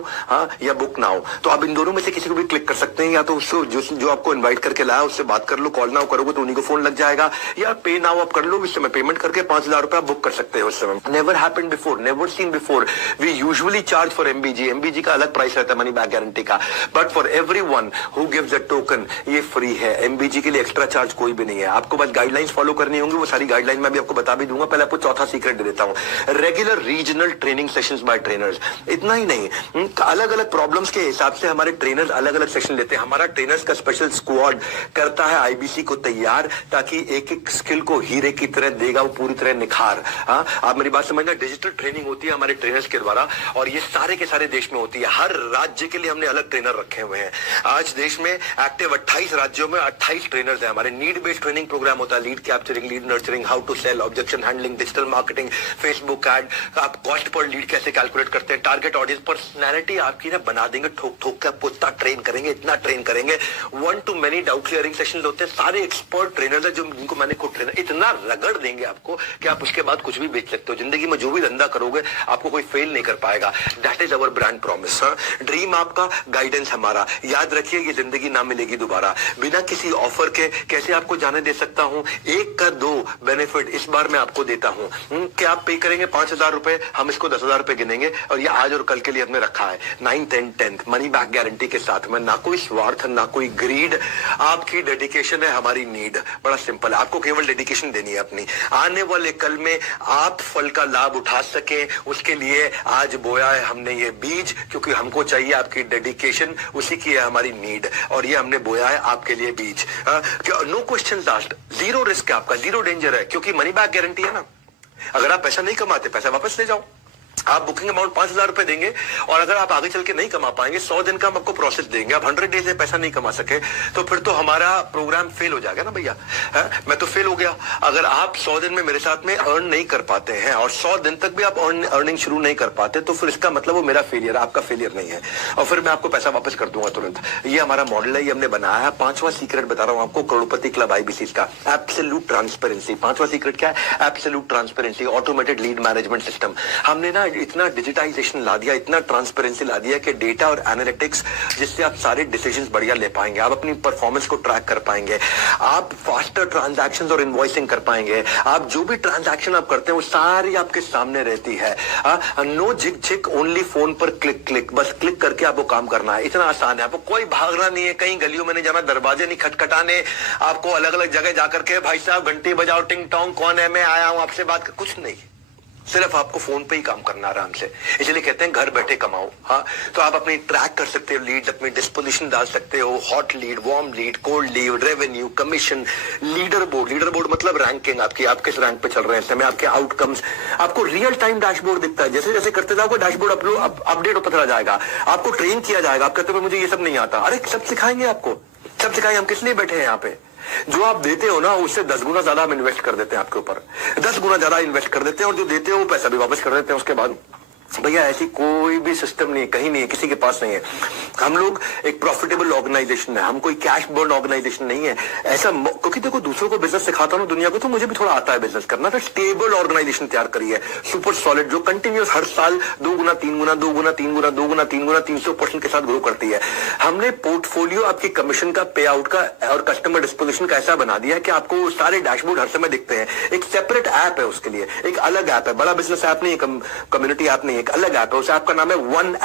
या बुक नाउ। तो आप इन दोनों में से किसी को भी क्लिक कर सकते हैं। या तो उसको जो आपको इनवाइट करके लाया उससे बात कर लो, कॉल नाउ करोगे तो उन्हीं को फोन लग जाएगा, या पे नाउ आप कर लो, इस समय पेमेंट करके 5,000 रुपए आप बुक कर सकते हैं उस समय। Never happened before, never seen before. We usually charge for MBG का अलग प्राइस रहता है मनी बैक गारंटी का, but for everyone who gives a token ये फ्री है। एमबीजी के लिए एक्स्ट्रा चार्ज कोई भी नहीं है। आपको बस गाइडलाइंस फॉलो करनी होंगी, वो सारी गाइडलाइन मैं भी आपको बता भी दूंगा। पहले आपको चौथा सीक्रेट दे देता हूं, regular regional training sessions bye trainers. इतना ही नहीं, अलग अलग प्रॉब्लम्स के हिसाब से हमारे ट्रेनर्स अलग अलग सेशन लेते हैं। हमारा ट्रेनर्स का स्पेशल स्क्वाड करता है आईबीसी को तैयार, ताकि एक एक स्किल को हीरे की तरह देगा वो पूरी तरह निखार। आप मेरी बात समझना, डिजिटल ट्रेनिंग होती है हमारे ट्रेनर्स के द्वारा, और ये सारे के सारे देश में होती है। हर राज्य के लिए हमने अलग ट्रेनर रखे हुए हैं। आज देश में एक्टिव 28 राज्यों में 28 ट्रेनर्स हैं। हमारे नीड बेस्ड ट्रेनिंग प्रोग्राम होता है, lead capturing, lead nurturing, how to sell, objection handling, digital marketing, Facebook ad, आप कॉस्ट पर लीड कैसे कैलकुलेट करते हैं, टारगेट ऑडियंस, पर्सनैलिटी आपकी ना बना देंगे, ठोक ठोक के आपको इतना ट्रेन करेंगे, इतना ट्रेन करेंगे। 1 to many doubt clearing sessions होते हैं। सारे एक्सपर्ट ट्रेनर्स हैं जिनको मैंने खुद ट्रेनर इतना रगड़ देंगे आपको कि आप उसके बाद कुछ भी बेच सकते हो। जिंदगी में जो भी धंधा करोगे आपको कोई फेल नहीं कर पाएगा। That is our brand promise. Dream आपका, गाइडेंस हमारा। याद रखिए ये जिंदगी ना मिलेगी दोबारा। बिना किसी ऑफर के कैसे आपको जाने दे सकता हूं? एक का दो बेनिफिट इस बार मैं आपको देता हूं कि आप पे करेंगे 5,000 रुपए, हम इसको 10,000 रुपए गिनेंगे, और ये आज और कल के लिए हमने रखा है। 9th and 10th money back guarantee के साथ में, ना कोई स्वार्थ ना कोई ग्रीड, आपकी डेडिकेशन है हमारी नीड। बड़ा सिंपल है, आपको केवल डेडिकेशन देनी है अपनी। आने वाले कल में आप फल का लाभ उठा सके उसके लिए आज बोया है हमने ये बीज, क्योंकि हमको चाहिए आपकी डेडिकेशन, उसी की है हमारी नीड, और ये हमने बोया है आपके लिए बीज। No question asked, zero risk है आपका, जीरो डेंजर है, क्योंकि मनी बैक गारंटी है ना। अगर आप पैसा नहीं कमाते, पैसा वापस ले जाओ। आप बुकिंग अमाउंट 5,000 रुपए देंगे, और अगर आप आगे चल के नहीं कमा पाएंगे, 100 दिन का हम आपको प्रोसेस देंगे। आप 100 डेज में पैसा नहीं कमा सके तो फिर तो हमारा प्रोग्राम फेल हो जाएगा ना भैया। मैं तो फेल हो गया। अगर आप 100 दिन में मेरे साथ में अर्न नहीं कर पाते हैं और 100 दिन तक भी आप अर्निंग शुरू नहीं कर पाते, तो फिर इसका मतलब वो मेरा फेलियर है, आपका फेलियर नहीं है, और फिर मैं आपको पैसा वापस कर दूंगा तुरंत। ये हमारा मॉडल है, ये हमने बनाया है। 5वां सीक्रेट बता रहा हूं आपको, करोड़पति क्लब आईबीसी का एब्सोल्यूट ट्रांसपेरेंसी। 5वां सीक्रेट क्या है? Absolute transparency, automated lead management system. हमने ना इतना डिजिटाइजेशन ला दिया, इतना ट्रांसपेरेंसी ला दिया कि डेटा और एनालिटिक्स, जिससे आप सारे डिसीजंस बढ़िया ले पाएंगे, आप अपनी परफॉर्मेंस को ट्रैक कर पाएंगे, आप फास्टर ट्रांजैक्शंस और इनवॉइसिंग कर पाएंगे। आप जो भी ट्रांजैक्शन आप करते हैं वो सारी आपके सामने रहती है। नो झिक झिक, ओनली फोन पर क्लिक क्लिक, बस क्लिक करके आपको काम करना है। इतना आसान है, आपको कोई भागना नहीं है, कहीं गलियों में नहीं जाना, दरवाजे नहीं खटखटाने, आपको अलग अलग जगह जाकर के भाई साहब घंटी बजाओ, टिंग टोंग, कौन है, मैं आया हूं आपसे बात कर, कुछ नहीं। सिर्फ आपको फोन पे ही काम करना आराम से। इसलिए कहते हैं घर बैठे कमाओ। हाँ, तो आप अपनी ट्रैक कर सकते हो, लीड अपनी डिस्पोजिशन डाल सकते हो, hot lead, warm lead, cold lead, revenue, commission, leader board. Leader board मतलब रैंकिंग आपकी, आप किस रैंक पे चल रहे हैं इस समय, आपके आउटकम्स, आपको रियल टाइम डैशबोर्ड दिखता है। जैसे जैसे करते जाओगे डैशबोर्ड अपडेट होता चला जाएगा, आपको ट्रेन किया जाएगा। आप कहते हो मुझे ये सब नहीं आता, अरे सब सिखाएंगे आपको, सब सिखाएंगे। हम किस लिए बैठे हैं यहाँ पे? जो आप देते हो ना उससे 10 गुना ज्यादा हम इन्वेस्ट कर देते हैं आपके ऊपर, 10 गुना ज्यादा इन्वेस्ट कर देते हैं, और जो देते हो वो पैसा भी वापस कर देते हैं उसके बाद। भैया ऐसी कोई भी सिस्टम नहीं है, कहीं नहीं है, किसी के पास नहीं है। हम लोग एक प्रॉफिटेबल ऑर्गेनाइजेशन है, हम कोई कैश बर्न ऑर्गेनाइजेशन नहीं है ऐसा। क्योंकि देखो दूसरों को बिजनेस सिखाता हूं दुनिया को, तो मुझे भी थोड़ा आता है बिजनेस करना। तो स्टेबल ऑर्गेनाइजेशन तैयार करी है, सुपर सॉलिड, जो कंटिन्यूस हर साल 2 गुना 3 गुना 2 गुना 3 गुना 2 गुना 3 गुना 300% के साथ ग्रो करती है। हमने पोर्टफोलियो आपकी कमीशन का, पे आउट का और कस्टमर डिस्पोजिशन का ऐसा बना दिया है कि आपको सारे डैशबोर्ड हर समय दिखते हैं। एक सेपरेट ऐप है उसके लिए, एक अलग ऐप है, बड़ा बिजनेस ऐप नहीं है, कम्युनिटी ऐप नहीं है, एक अलग ऐप है। उस ऐप का नाम है वन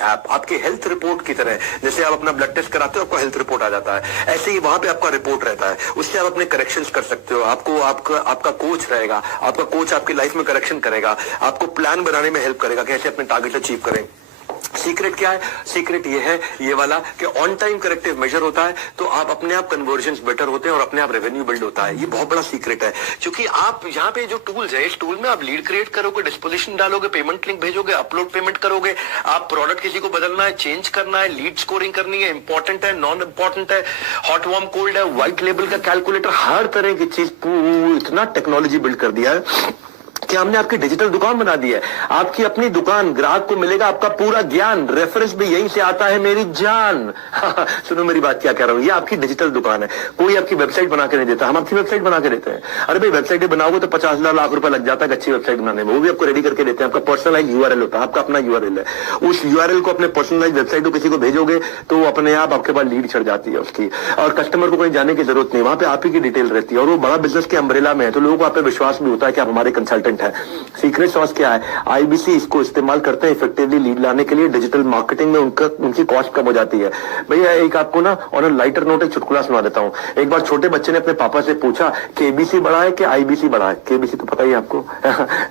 ऐप। आपके हेल्थ रिपोर्ट की तरह, जैसे आप अपना ब्लड टेस्ट कराते हो आपको हेल्थ रिपोर्ट आ जाता है, ऐसे ही वहां पे आपका रिपोर्ट रहता है। उससे आप अपने करेक्शंस कर सकते हो। आपको आपका कोच रहेगा, आपका कोच आपकी लाइफ में करेक्शन करेगा, आपको प्लान बनाने में हेल्प करेगा, कैसे अपने टारगेट अचीव करें। सीक्रेट क्या है? सीक्रेट ये है, ये वाला, कि ऑन टाइम करेक्टिव मेजर होता है तो आप अपने आप कन्वर्जन्स बेटर होते हैं और अपने आप रेवेन्यू बिल्ड होता है। ये बहुत बड़ा सीक्रेट है, क्योंकि आप यहाँ पे जो टूल्स है, इस टूल में आप लीड क्रिएट करोगे, डिस्पोजिशन डालोगे, पेमेंट लिंक भेजोगे, अपलोड पेमेंट करोगे, आप प्रोडक्ट किसी को बदलना है, चेंज करना है, लीड स्कोरिंग करनी है, इंपॉर्टेंट है, नॉन इंपॉर्टेंट है, हॉट वार्म कोल्ड है, व्हाइट लेबल का कैलकुलेटर, हर तरह की चीज इतना टेक्नोलॉजी बिल्ड कर दिया है कि हमने आपकी डिजिटल दुकान बना दी है। आपकी अपनी दुकान, ग्राहक को मिलेगा आपका पूरा ज्ञान, रेफरेंस भी यहीं से आता है मेरी जान। सुनो मेरी बात क्या कह रहा हूं, ये आपकी डिजिटल दुकान है। कोई आपकी वेबसाइट बना के नहीं देता, हम आपकी वेबसाइट बना के देते हैं। अरे भाई वेबसाइट बनाओगे तो 50 लाख रुपए लग जाता है अच्छी वेबसाइट बनाने में, वो भी आपको रेडी करके देते हैं। आपका पर्सनलाइज यूआरएल होता है, आपका अपना यूआरएल है। उस यूआरएल को अपने पर्सनलाइज वेबसाइट को किसी को भेजोगे तो वो अपने आप आपके पास लीड चढ़ जाती है उसकी, और कस्टमर को कहीं जाने की जरूरत नहीं, वहां पे आप ही की डिटेल रहती है, और वो बड़ा बिजनेस के अम्ब्रेला में है, तो लोगों को आप पे विश्वास भी होता है कि आप हमारे कंसल्टेंट है। सीक्रेट सॉस क्या है? आईबीसी इसको इस्तेमाल करते हैं इफेक्टिवली लीड लाने के लिए। डिजिटल मार्केटिंग में उनकी कॉस्ट कम हो जाती है। भैया एक आपको ना ऑन अ लाइटर नोट एक चुटकुला सुना देता हूं। एक बार छोटे बच्चे ने अपने पापा से पूछा केबीसी बड़ा है कि आईबीसी बड़ा है? केबीसी तो पता ही है आपको।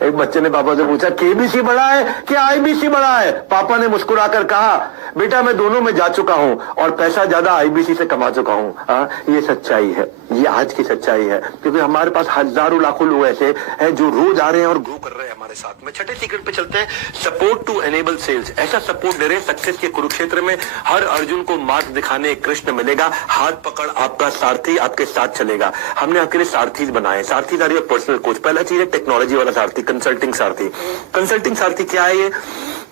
एक बच्चे ने पापा से पूछा केबीसी बड़ा है कि आईबीसी बड़ा है? पापा ने मुस्कुराकर कहा बेटा मैं दोनों में जा चुका हूं और पैसा ज्यादा आईबीसी से कमा चुका हूं। ये सच्चाई है, ये आज की सच्चाई है, क्योंकि हमारे पास हजारों लाखों लोग ऐसे हैं जो रोज आ रहे हैं और ग्रो कर रहे हैं हमारे साथ में। छठे सीक्रेट पे चलते हैं, सपोर्ट टू एनेबल सेल्स। ऐसा सपोर्ट दे रहे हैं सक्सेस के कुरुक्षेत्र में हर अर्जुन को मार्ग दिखाने कृष्ण मिलेगा, हाथ पकड़ आपका सारथी आपके साथ चलेगा। हमने आपके लिए सारथी बनाए, सारथी सारी पर्सनल कोच। पहला चीज है टेक्नोलॉजी वाला सारथी, कंसल्टिंग सारथी। कंसल्टिंग सारथी क्या है? ये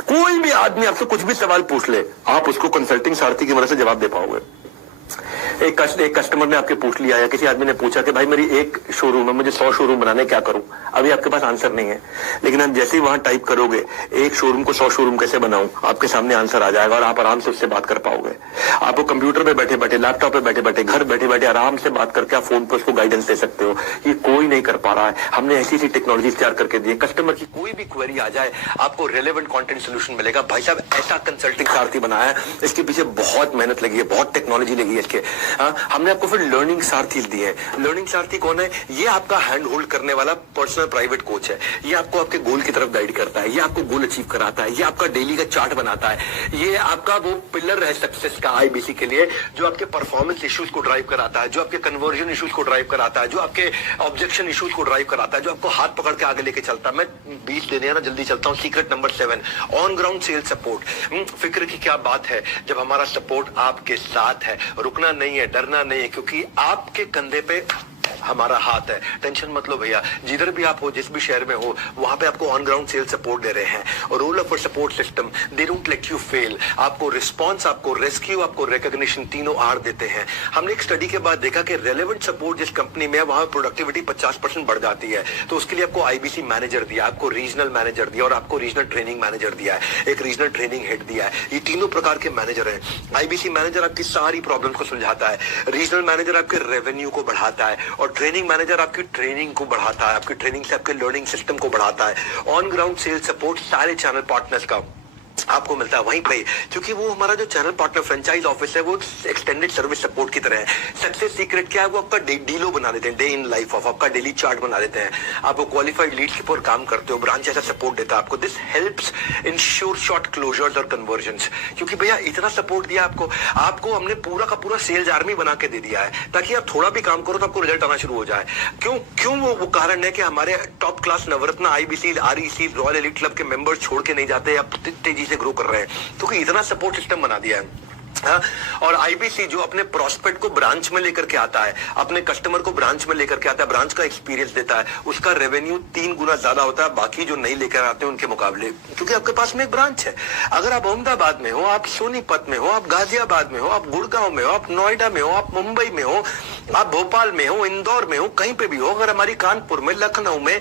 कोई भी आदमी आपसे कुछ भी सवाल पूछ ले, आप उसको कंसल्टिंग सारथी की मदद से जवाब दे पाओगे। एक कस्टमर ने आपके पूछ लिया, या किसी आदमी ने पूछा कि भाई मेरी एक शोरूम है, मुझे 100 शोरूम बनाने, क्या करूं? अभी आपके पास आंसर नहीं है, लेकिन आप जैसे ही वहां टाइप करोगे एक शोरूम को 100 शोरूम कैसे बनाऊं, आपके सामने आंसर आ जाएगा और आप आराम से उससे बात कर पाओगे। आपको कंप्यूटर पे बैठे बैठे, लैपटॉप पे बैठे बैठे, घर बैठे बैठे आराम से बात करके आप फोन पे उसको गाइडेंस दे सकते हो। ये कोई नहीं कर पा रहा है, हमने ऐसी ऐसी टेक्नोलॉजी तैयार करके दी है। कस्टमर की कोई भी क्वेरी आ जाए आपको रेलेवेंट कंटेंट सोल्यूशन मिलेगा। भाई साहब ऐसा कंसल्टिंग सारथी बनाया है, इसके पीछे बहुत मेहनत लगी है, बहुत टेक्नोलॉजी लगी है इसके। हमने आपको फिर लर्निंग सारथी दिए हैं। लर्निंग सारथी कौन है? ये आपका हैंड होल्ड करने वाला पर्सनल प्राइवेट कोच है। ये आपको आपके गोल की तरफ गाइड करता है, ये आपको गोल अचीव कराता है, ये आपका डेली का चार्ट बनाता है, ये आपका वो पिलर है सक्सेस का आईबीसी के लिए, जो आपके परफॉर्मेंस इश्यूज को ड्राइव कराता है, जो आपके कन्वर्जन इश्यूज को ड्राइव कराता है, जो आपके ऑब्जेक्शन इश्यूज को ड्राइव कराता है, जो आपको हाथ पकड़ के आगे लेके चलता है। मैं 20 देने हैं ना, जल्दी चलता हूँ। Secret number 7, on ground sales support. फिक्र की क्या बात है जब हमारा सपोर्ट आपके साथ है। रुकना नहीं है, डरना नहीं है, क्योंकि आपके कंधे पे हमारा हाथ है। टेंशन मत लो भैया, जिधर भी आप हो, जिस भी शहर में हो, वहां पे आपको ऑन ग्राउंड सेल्स सपोर्ट दे रहे हैं। और role of support system, they don't let you fail. आपको रिस्पांस, आपको रेस्क्यू, आपको रिकॉग्निशन, तीनों आर देते हैं। हमने एक स्टडी के बाद देखा कि रेलेवेंट सपोर्ट जिस कंपनी में है वहां प्रोडक्टिविटी 50% बढ़ जाती है। तो उसके लिए आपको आईबीसी मैनेजर दिया, आपको रीजनल मैनेजर दिया और आपको रीजनल ट्रेनिंग मैनेजर दिया है, एक रीजनल ट्रेनिंग हेड दिया है। ये तीनों प्रकार के मैनेजर हैं। आईबीसी मैनेजर आपकी सारी प्रॉब्लम को सुलझाता है, रीजनल मैनेजर आपके रेवेन्यू को बढ़ाता है, और ट्रेनिंग मैनेजर आपकी ट्रेनिंग को बढ़ाता है, आपकी ट्रेनिंग से आपके लर्निंग सिस्टम को बढ़ाता है। ऑन ग्राउंड सेल्स सपोर्ट सारे चैनल पार्टनर्स का आपको मिलता है वहीं पे, क्योंकि वो हमारा जो चैनल पार्टनर फ्रेंचाइज ऑफिस है वो एक्सटेंडेड सर्विस सपोर्ट की तरह है। सक्सेस सीक्रेट क्या है? वो आपका डीलो बना देते हैं, डे इन लाइफ ऑफ, आपका डेली चार्ट बना देते हैं। आपको क्वालिफाइड लीडशिप और काम करते हो, ब्रांच ऐसा सपोर्ट देता है आपको। This helps ensure short closures और कन्वर्जन्स, क्योंकि भैया इतना सपोर्ट दिया आपको हमने पूरा का पूरा सेल्स आर्मी बना के दे दिया है, ताकि आप थोड़ा भी काम करो तो आपको रिजल्ट आना शुरू हो जाए। क्यों वो कारण है कि हमारे top class Navratna, IBC, REC, royal elite club के मेंबर्स छोड़ के नहीं जाते, आप तेजी से ग्रो कर रहे हैं, क्योंकि इतना सपोर्ट सिस्टम बना दिया है। और आईबीसी जो अपने प्रोस्पेक्ट को ब्रांच में लेकर के आता है, अपने कस्टमर को ब्रांच में लेकर के आता है, ब्रांच का एक्सपीरियंस देता है, उसका रेवेन्यू 3 गुना ज्यादा होता है बाकी जो नहीं लेकर आते हैं उनके मुकाबले, क्योंकि आपके पास में एक ब्रांच है। अगर आप अहमदाबाद में हो, आप सोनीपत में हो, आप गाजियाबाद में हो, आप गुड़गांव में हो, आप नोएडा में हो, आप मुंबई में हो, आप भोपाल में हो, इंदौर में हो, कहीं पे भी हो, अगर हमारी कानपुर में, लखनऊ में,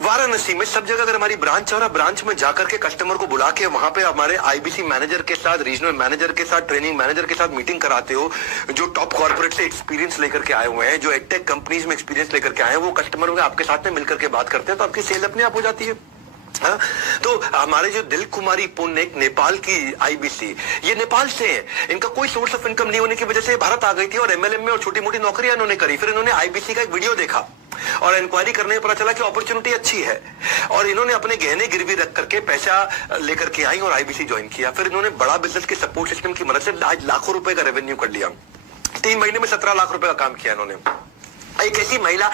वाराणसी में, सब जगह अगर हमारी ब्रांच है और आप ब्रांच में जाकर के कस्टमर को बुला के वहां पे हमारे आईबीसी मैनेजर के साथ, रीजनल मैनेजर के साथ, ट्रेनिंग मैनेजर के साथ मीटिंग कराते हो, जो टॉप कॉर्पोरेट से एक्सपीरियंस लेकर के आए हुए हैं, जो एडटेक कंपनीज में एक्सपीरियंस लेकर के आए हैं, वो कस्टमर आपके साथ में मिलकर के बात करते हैं, तो आपकी सेल अपने आप हो जाती है। तो हमारे जो दिल कुमारी पुण्य, एक नेपाल की आईबीसी, ये नेपाल से है, इनका कोई सोर्स ऑफ इनकम नहीं होने की वजह से भारत आ गई थी और एमएलएम में और छोटी मोटी नौकरियां इन्होंने करी। फिर इन्होंने आईबीसी का एक वीडियो देखा, और इंक्वायरी करने में पता चला कि अपॉर्चुनिटी अच्छी है और इन्होंने अपने गहने गिरवी रख करके पैसा लेकर के आई और आईबीसी ज्वाइन किया। फिर इन्होंने बड़ा बिजनेस के सपोर्ट सिस्टम की मदद से आज लाखों रुपए का रेवेन्यू कर लिया। 3 महीने में 17 लाख रुपए का काम किया इन्होंने। एक ऐसी महिला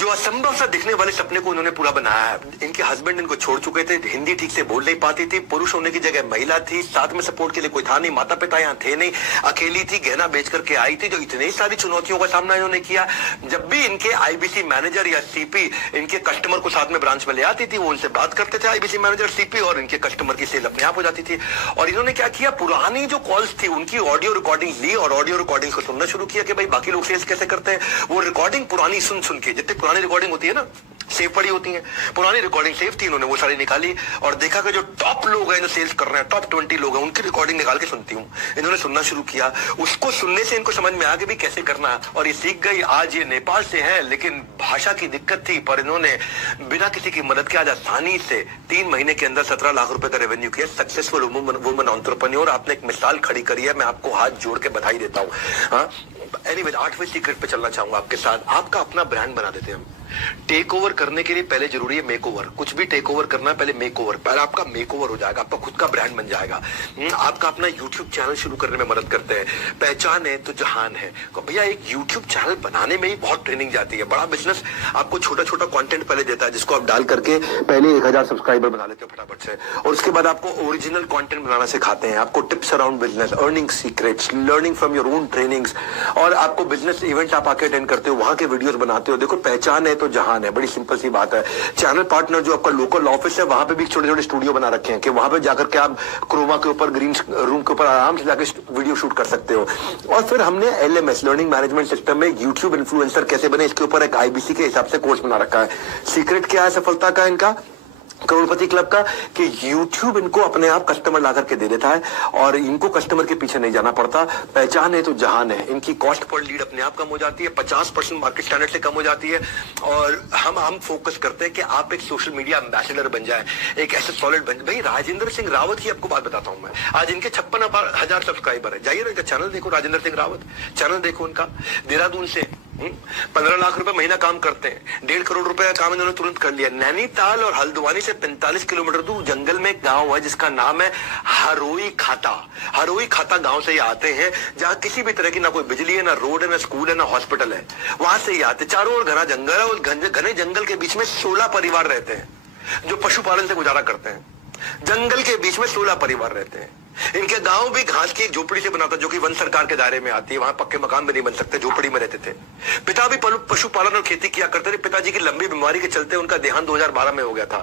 जो असंभव सा दिखने वाले सपने को उन्होंने पूरा बनाया है। इनके हस्बैंड इनको छोड़ चुके थे, हिंदी ठीक से बोल नहीं पाती थी, पुरुष होने की जगह महिला थी, साथ में सपोर्ट के लिए कोई था नहीं, माता पिता यहाँ थे नहीं, अकेली थी, गहना बेच करके आई थी। जो इतनी सारी चुनौतियों का सामना इन्होंने किया, जब भी इनके आईबीसी मैनेजर या सीपी इनके कस्टमर को साथ में ब्रांच में ले आती थी, वो उनसे बात करते थे आईबीसी मैनेजर सीपी, और इनके कस्टमर की सेल अपने आप हो जाती थी। और इन्होंने क्या किया, पुरानी जो कॉल्स थी उनकी ऑडियो रिकॉर्डिंग ली और ऑडियो रिकॉर्डिंग को सुनना शुरू किया कि भाई बाकी लोग सेल्स कैसे करते हैं। वो रिकॉर्डिंग पुरानी सुन के, जितनी पुरानी रिकॉर्डिंग होती है ना, सेव पड़ी होती है, पुरानी रिकॉर्डिंग सेव थी, इन्होंने वो सारी निकाली और देखा कि जो टॉप लोग हैं जो सेल्स कर रहे हैं, टॉप 20 लोग हैं, उनकी रिकॉर्डिंग निकाल के सुनती हूँ। इन्होंने सुनना शुरू किया, उसको सुनने से इनको समझ में आ गया भी कैसे करना है और ये सीख गई। आज ये नेपाल से है, लेकिन भाषा की दिक्कत थी, पर इन्होंने बिना किसी की मदद के आज आसानी से 3 महीने के अंदर 17 लाख रुपए का रेवेन्यू किया। सक्सेसफुल वुमन एंटरप्रेन्योर, आपने एक मिसाल खड़ी करी है, मैं आपको हाथ जोड़ के बधाई देता हूँ। हाँ, एनीवे 8वें सीक्रेट पे चलना चाहूंगा आपके साथ। आपका अपना ब्रांड बना देते हैं हम। टेक ओवर करने के लिए पहले जरूरी है मेक ओवर। कुछ भी टेक ओवर करना है पहले मेक ओवर, पहले आपका मेक ओवर हो जाएगा, आपका खुद का ब्रांड बन जाएगा। आपका अपना यूट्यूब चैनल शुरू करने में मदद करते हैं। पहचान है तो जहान है। तो भैया एक यूट्यूब चैनल बनाने में ही बहुत ट्रेनिंग जाती है। बड़ा बिजनेस आपको छोटा छोटा कंटेंट पहले देता है, जिसको आप डाल करके पहले 1000 सब्सक्राइबर बना लेते हो फटाफट से, और उसके बाद आपको ओरिजिनल कंटेंट बनाना सिखाते हैं, आपको tips around business, earning secrets, learning from your own trainings, और आपको बिजनेस इवेंट आप आके अटेंड करते हो, वहां के वीडियोस बनाते हो। देखो पहचान है तो जहान है, बड़ी सिंपल सी बात है। चैनल पार्टनर जो आपका लोकल ऑफिस है, वहां पे भी छोटे छोटे स्टूडियो बना रखे हैं कि वहां पे जाकर के आप क्रोमा के ऊपर, ग्रीन रूम के ऊपर आराम से जाकर वीडियो शूट कर सकते हो। और फिर हमने LMS, लर्निंग मैनेजमेंट सिस्टम में यूट्यूब इन्फ्लुएंसर कैसे बने, इसके ऊपर एक IBC के हिसाब से कोर्स बना रखा है। सीक्रेट क्या है सफलता का इनका, करोड़पति क्लब का, कि YouTube इनको अपने आप कस्टमर ला करके दे देता है और इनको कस्टमर के पीछे नहीं जाना पड़ता। पहचान है तो जहान है। इनकी कॉस्ट पर लीड अपने आप कम हो जाती है, 50% मार्केट स्टैंडर्ड से कम हो जाती है। और हम फोकस करते हैं कि आप एक सोशल मीडिया एम्बेसडर बन जाए, एक ऐसे सॉलिड बन। भाई राजेंद्र सिंह रावत की आपको बात बताता हूं मैं। आज इनके 56,000 सब्सक्राइबर है। जाइए ना इनका चैनल देखो, राजेंद्र सिंह रावत चैनल देखो उनका। देहरादून से 15 लाख रुपए महीना काम करते हैं, 1.5 करोड़ रुपए का काम इन्होंने तुरंत कर लिया। नैनीताल और हल्द्वानी से 45 किलोमीटर दूर जंगल में एक गांव है जिसका नाम है हरोई खाता। हरोई खाता गांव से ये आते हैं, जहां किसी भी तरह की ना कोई बिजली है, ना रोड है, ना स्कूल है, ना हॉस्पिटल है। वहां से ये आते, चारों ओर घना जंगल है, और घने जंगल के बीच में 16 परिवार रहते हैं जो पशुपालन से गुजारा करते हैं। जंगल के बीच में 16 परिवार रहते हैं। इनके गांव भी घास की एक झोपड़ी से बना था, जो कि वन सरकार के दायरे में आती है। वहां पक्के मकान भी नहीं बन सकते, झोपड़ी में रहते थे। पिता भी पशुपालन और खेती किया करते थे। पिताजी की लंबी बीमारी के चलते उनका देहांत 2012 में हो गया था।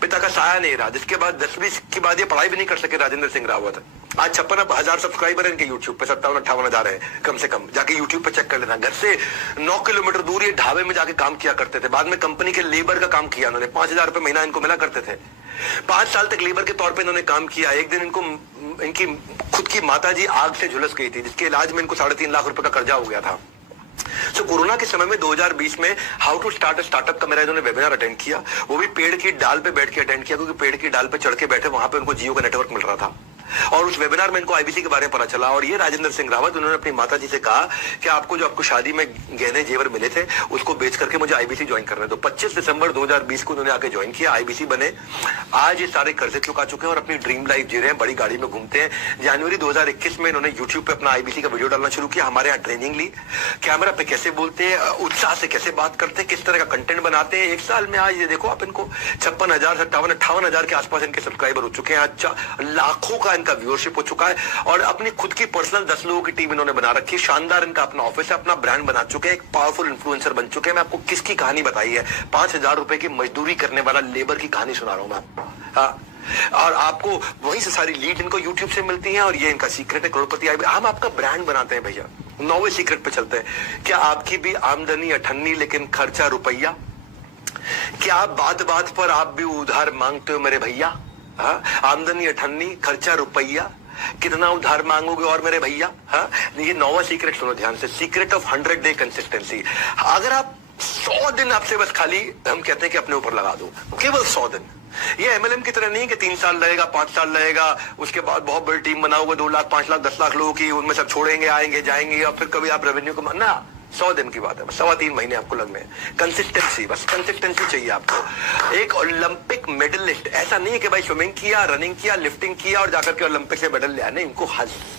पिता का साया नहीं रहा, जिसके बाद 10वीं के बाद ये पढ़ाई भी नहीं कर सके राजेंद्र सिंह रावत। आज 56,000 सब्सक्राइबर है इनके यूट्यूब पे, 57-58 है कम से कम। जाके यूट्यूब पे चेक कर लेना। घर से 9 किलोमीटर दूर ये ढाबे में जाके काम किया करते थे। बाद में कंपनी के लेबर का काम किया उन्होंने, 5,000 रुपए महीना इनको मिला करते थे। 5 साल तक लेबर के तौर पे इन्होंने काम किया। एक दिन इनको इनकी खुद की माताजी आग से झुलस गई थी, जिसके इलाज में इनको 3.5 लाख रुपए का कर्जा हो गया था। तो कोरोना के समय में 2020 में हाउ टू स्टार्ट स्टार्टअप का मेरा इन्होंने वेबिनार अटेंड किया। वो भी पेड़ की डाल पे बैठ के अटेंड किया, क्योंकि पेड़ की डाल पे चढ़ के बैठे, वहां पे उनको जियो का नेटवर्क मिल रहा था। और उस वेबिनार में इनको IBC के बारे में पता चला। और ये राजेंद्र सिंह रावत, उन्होंने अपनी माताजी से कहा कि आपको जो आपको शादी में गहने जेवर मिले थे, उसको बेच करके मुझे IBC ज्वाइन करना है। तो 25 दिसंबर 2020 को उन्होंने आके ज्वाइन किया, IBC बने। आज ये सारे कर्जे चुका चुके हैं और अपनी ड्रीम लाइफ जी रहे हैं, बड़ी गाड़ी में घूमते हैं। जनवरी 2021 में इन्होंने यूट्यूब पे अपना IBC का वीडियो डालना शुरू किया। हमारे यहाँ ट्रेनिंग ली, कैमरा पे कैसे बोलते हैं, उत्साह से कैसे बात करते हैं, किस तरह का कंटेंट बनाते हैं। 1 साल में आज ये देखो आप, इनको 56,000 58,000 के आसपास इनके सब्सक्राइबर हो चुके हैं। आज लाखों का इनका व्यूअरशिप हो चुका है और अपनी खुद की पर्सनल 10 लोगों की टीम इन्होंने बना रखी है। शानदार इनका अपना ऑफिस है, अपना ब्रांड बना चुके हैं, एक पावरफुल इन्फ्लुएंसर बन चुके हैं। मैं आपको किसकी कहानी बताई है, 5,000 रुपए की मजदूरी करने वाला लेबर की कहानी सुना रहा हूं मैं। हाँ, और आपको वहीं से सारी लीड इनको यूट्यूब से मिलती है, और ये इनका सीक्रेट है करोड़पति। हम आपका ब्रांड बनाते हैं भैया। 9वें सीक्रेट पे चलते हैं। क्या आपकी भी आमदनी अठन्नी लेकिन खर्चा रुपया? क्या बात बात पर आप भी उधार मांगते हो मेरे भैया? आमदनी अठन्नी, खर्चा रुपया, कितना उधार मांगोगे और मेरे भैया? हाँ, ये 9वां सीक्रेट सुनो ध्यान से, सीक्रेट ऑफ 100 डे कंसिस्टेंसी। अगर आप 100 दिन आपसे बस खाली, हम कहते हैं कि अपने ऊपर लगा दो, केवल 100 दिन। ये MLM की तरह नहीं कि 3 साल लगेगा, 5 साल लगेगा, उसके बाद बहुत बड़ी टीम बनाओगे, 2 लाख 5 लाख 10 लाख लोगों की, उनमें सब छोड़ेंगे, आएंगे जाएंगे, और फिर कभी आप रेवेन्यू को ना। 100 दिन की बात है, 3.25 महीने आपको लगने हैं। कंसिस्टेंसी, बस कंसिस्टेंसी चाहिए आपको। एक ओलंपिक मेडलिस्ट ऐसा नहीं है कि भाई स्विमिंग किया, रनिंग किया, लिफ्टिंग किया और जाकर के ओलंपिक से मेडल ले आया, नहीं,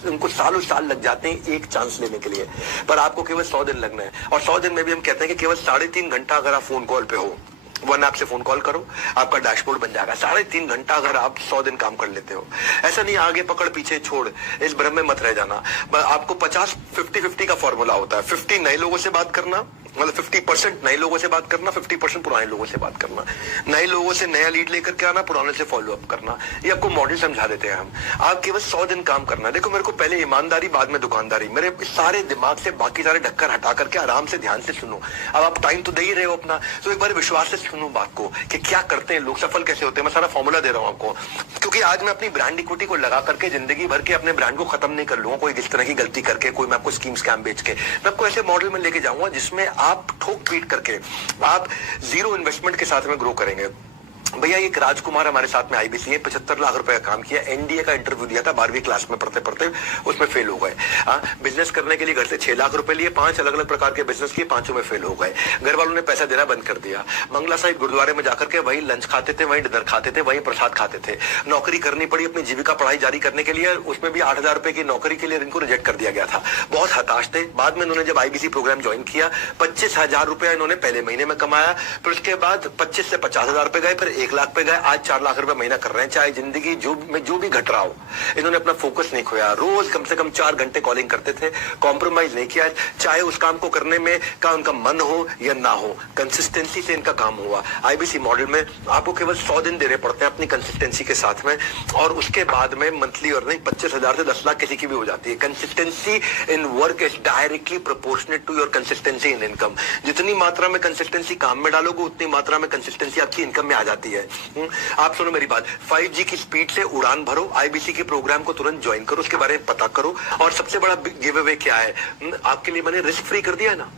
उनको सालों साल लग जाते हैं एक चांस लेने के लिए, पर आपको केवल 100 दिन लगना है। और 100 दिन में भी हम कहते हैं कि केवल 3.5 घंटा अगर आप फोन कॉल पे हो, वन ऐप से फोन कॉल करो, आपका डैशबोर्ड बन जाएगा। 3.5 घंटा अगर आप 100 दिन काम कर लेते हो, ऐसा नहीं आगे पकड़ पीछे छोड़, इस भ्रम में मत रह जाना। आपको 50-50 का फॉर्मूला होता है। 50 नए लोगों से बात करना, मतलब 50% नए लोगों से बात करना, 50% पुराने लोगों से बात करना। नए लोगों से नया लीड लेकर के आना, पुराने से फॉलो अप करना। ये आपको मॉडल समझा देते हैं हम। आप केवल 100 दिन काम करना। देखो, मेरे को पहले ईमानदारी, बाद में दुकानदारी। मेरे सारे दिमाग से बाकी सारे ढक्कन हटा करके आराम से ध्यान से सुनो। अब आप टाइम तो दे ही रहे हो अपना, तो एक बार विश्वास से सुनो बात को कि क्या करते हैं लोग, सफल कैसे होते हैं। मैं सारा फॉर्मूला दे रहा हूं आपको, क्योंकि आज मैं अपनी ब्रांड इक्विटी को लगा करके जिंदगी भर के अपने ब्रांड को खत्म नहीं कर लूंगा कोई इस तरह की गलती करके, कोई मैं आपको स्कीम स्कैम बेच के। मैं आपको ऐसे मॉडल में लेके जाऊंगा जिसमें आप ठोक पीट करके आप 0 इन्वेस्टमेंट के साथ में ग्रो करेंगे। भैया, एक राजकुमार हमारे साथ में आईबीसी है, 75 लाख रुपए का काम किया, एनडीए का इंटरव्यू दिया था, 12वीं क्लास में पढ़ते पढ़ते उसमें फेल हो गए। बिजनेस करने के लिए घर से 6 लाख रुपए लिए, 5 अलग अलग प्रकार के बिजनेस किए, 5 में फेल हो गए। घर वालों ने पैसा देना बंद कर दिया। मंगला साहिब गुरुद्वारे में जाकर के वही लंच खाते थे, वही डिनर खाते थे, वही प्रसाद खाते थे। नौकरी करनी पड़ी अपनी जीविका पढ़ाई जारी करने के लिए, उसमें भी 8,000 रुपए की नौकरी के लिए इनको रिजेक्ट कर दिया गया था। बहुत हताश थे। बाद में इन्होंने जब आईबीसी प्रोग्राम ज्वाइन किया, 25,000 रुपया इन्होंने पहले महीने में कमाया, फिर उसके बाद 25 से 50,000 रुपए गए, फिर 1 लाख पे गए, आज 4 लाख रुपए महीना कर रहे हैं। चाहे जिंदगी जो भी घट रहा हो, इन्होंने अपना फोकस नहीं खोया। रोज कम से कम 4 घंटे कॉलिंग करते थे, कॉम्प्रोमाइज नहीं किया, चाहे उस काम को करने में का उनका मन हो या ना हो, कंसिस्टेंसी से इनका काम हुआ। आईबीसी मॉडल में आपको केवल 100 दिन देने पड़ते हैं अपनी कंसिस्टेंसी के साथ में, और उसके बाद में मंथली अर्निंग 25,000 से 10 लाख किसी की भी हो जाती है। Consistency in work is directly proportionate to your consistency in income. जितनी मात्रा में कंसिस्टेंसी काम में डालोगे, उतनी मात्रा में कंसिस्टेंसी आपकी इनकम में आ जाती है। आप सुनो मेरी बात, 5G की स्पीड से उड़ान भरो, आईबीसी के प्रोग्राम को तुरंत ज्वाइन करो, उसके बारे में पता करो। और सबसे बड़ा गिव अवे क्या है आपके लिए, मैंने रिस्क फ्री कर दिया है ना।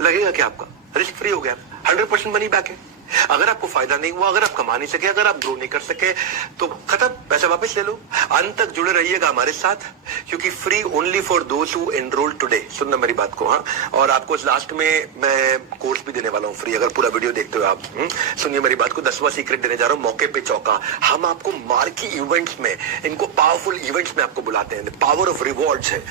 लगेगा क्या आपका रिस्क फ्री हो गया, 100% मनी बैक है। अगर आपको फायदा नहीं हुआ, अगर आप कमा नहीं सके, अगर आप ग्रो नहीं कर सके, तो खत्म, पैसा वापस ले लो। अंत तक जुड़े रहिएगा हमारे साथ, क्योंकि free only for those who enrol today. सुनना मेरी बात को, हाँ। और आपको लास्ट में मैं कोर्स भी देने वाला हूँ फ्री, अगर पूरा वीडियो देखते हो आप। सुनिए मेरी बात को, 10वां सीक्रेट देने जा रहा हूँ, मौके पे चौका। हम आपको मार्की इवेंट्स में, इनको पावरफुल इवेंट्स में आपको बुलाते हैं, पावर ऑफ रिवॉर्ड्स है।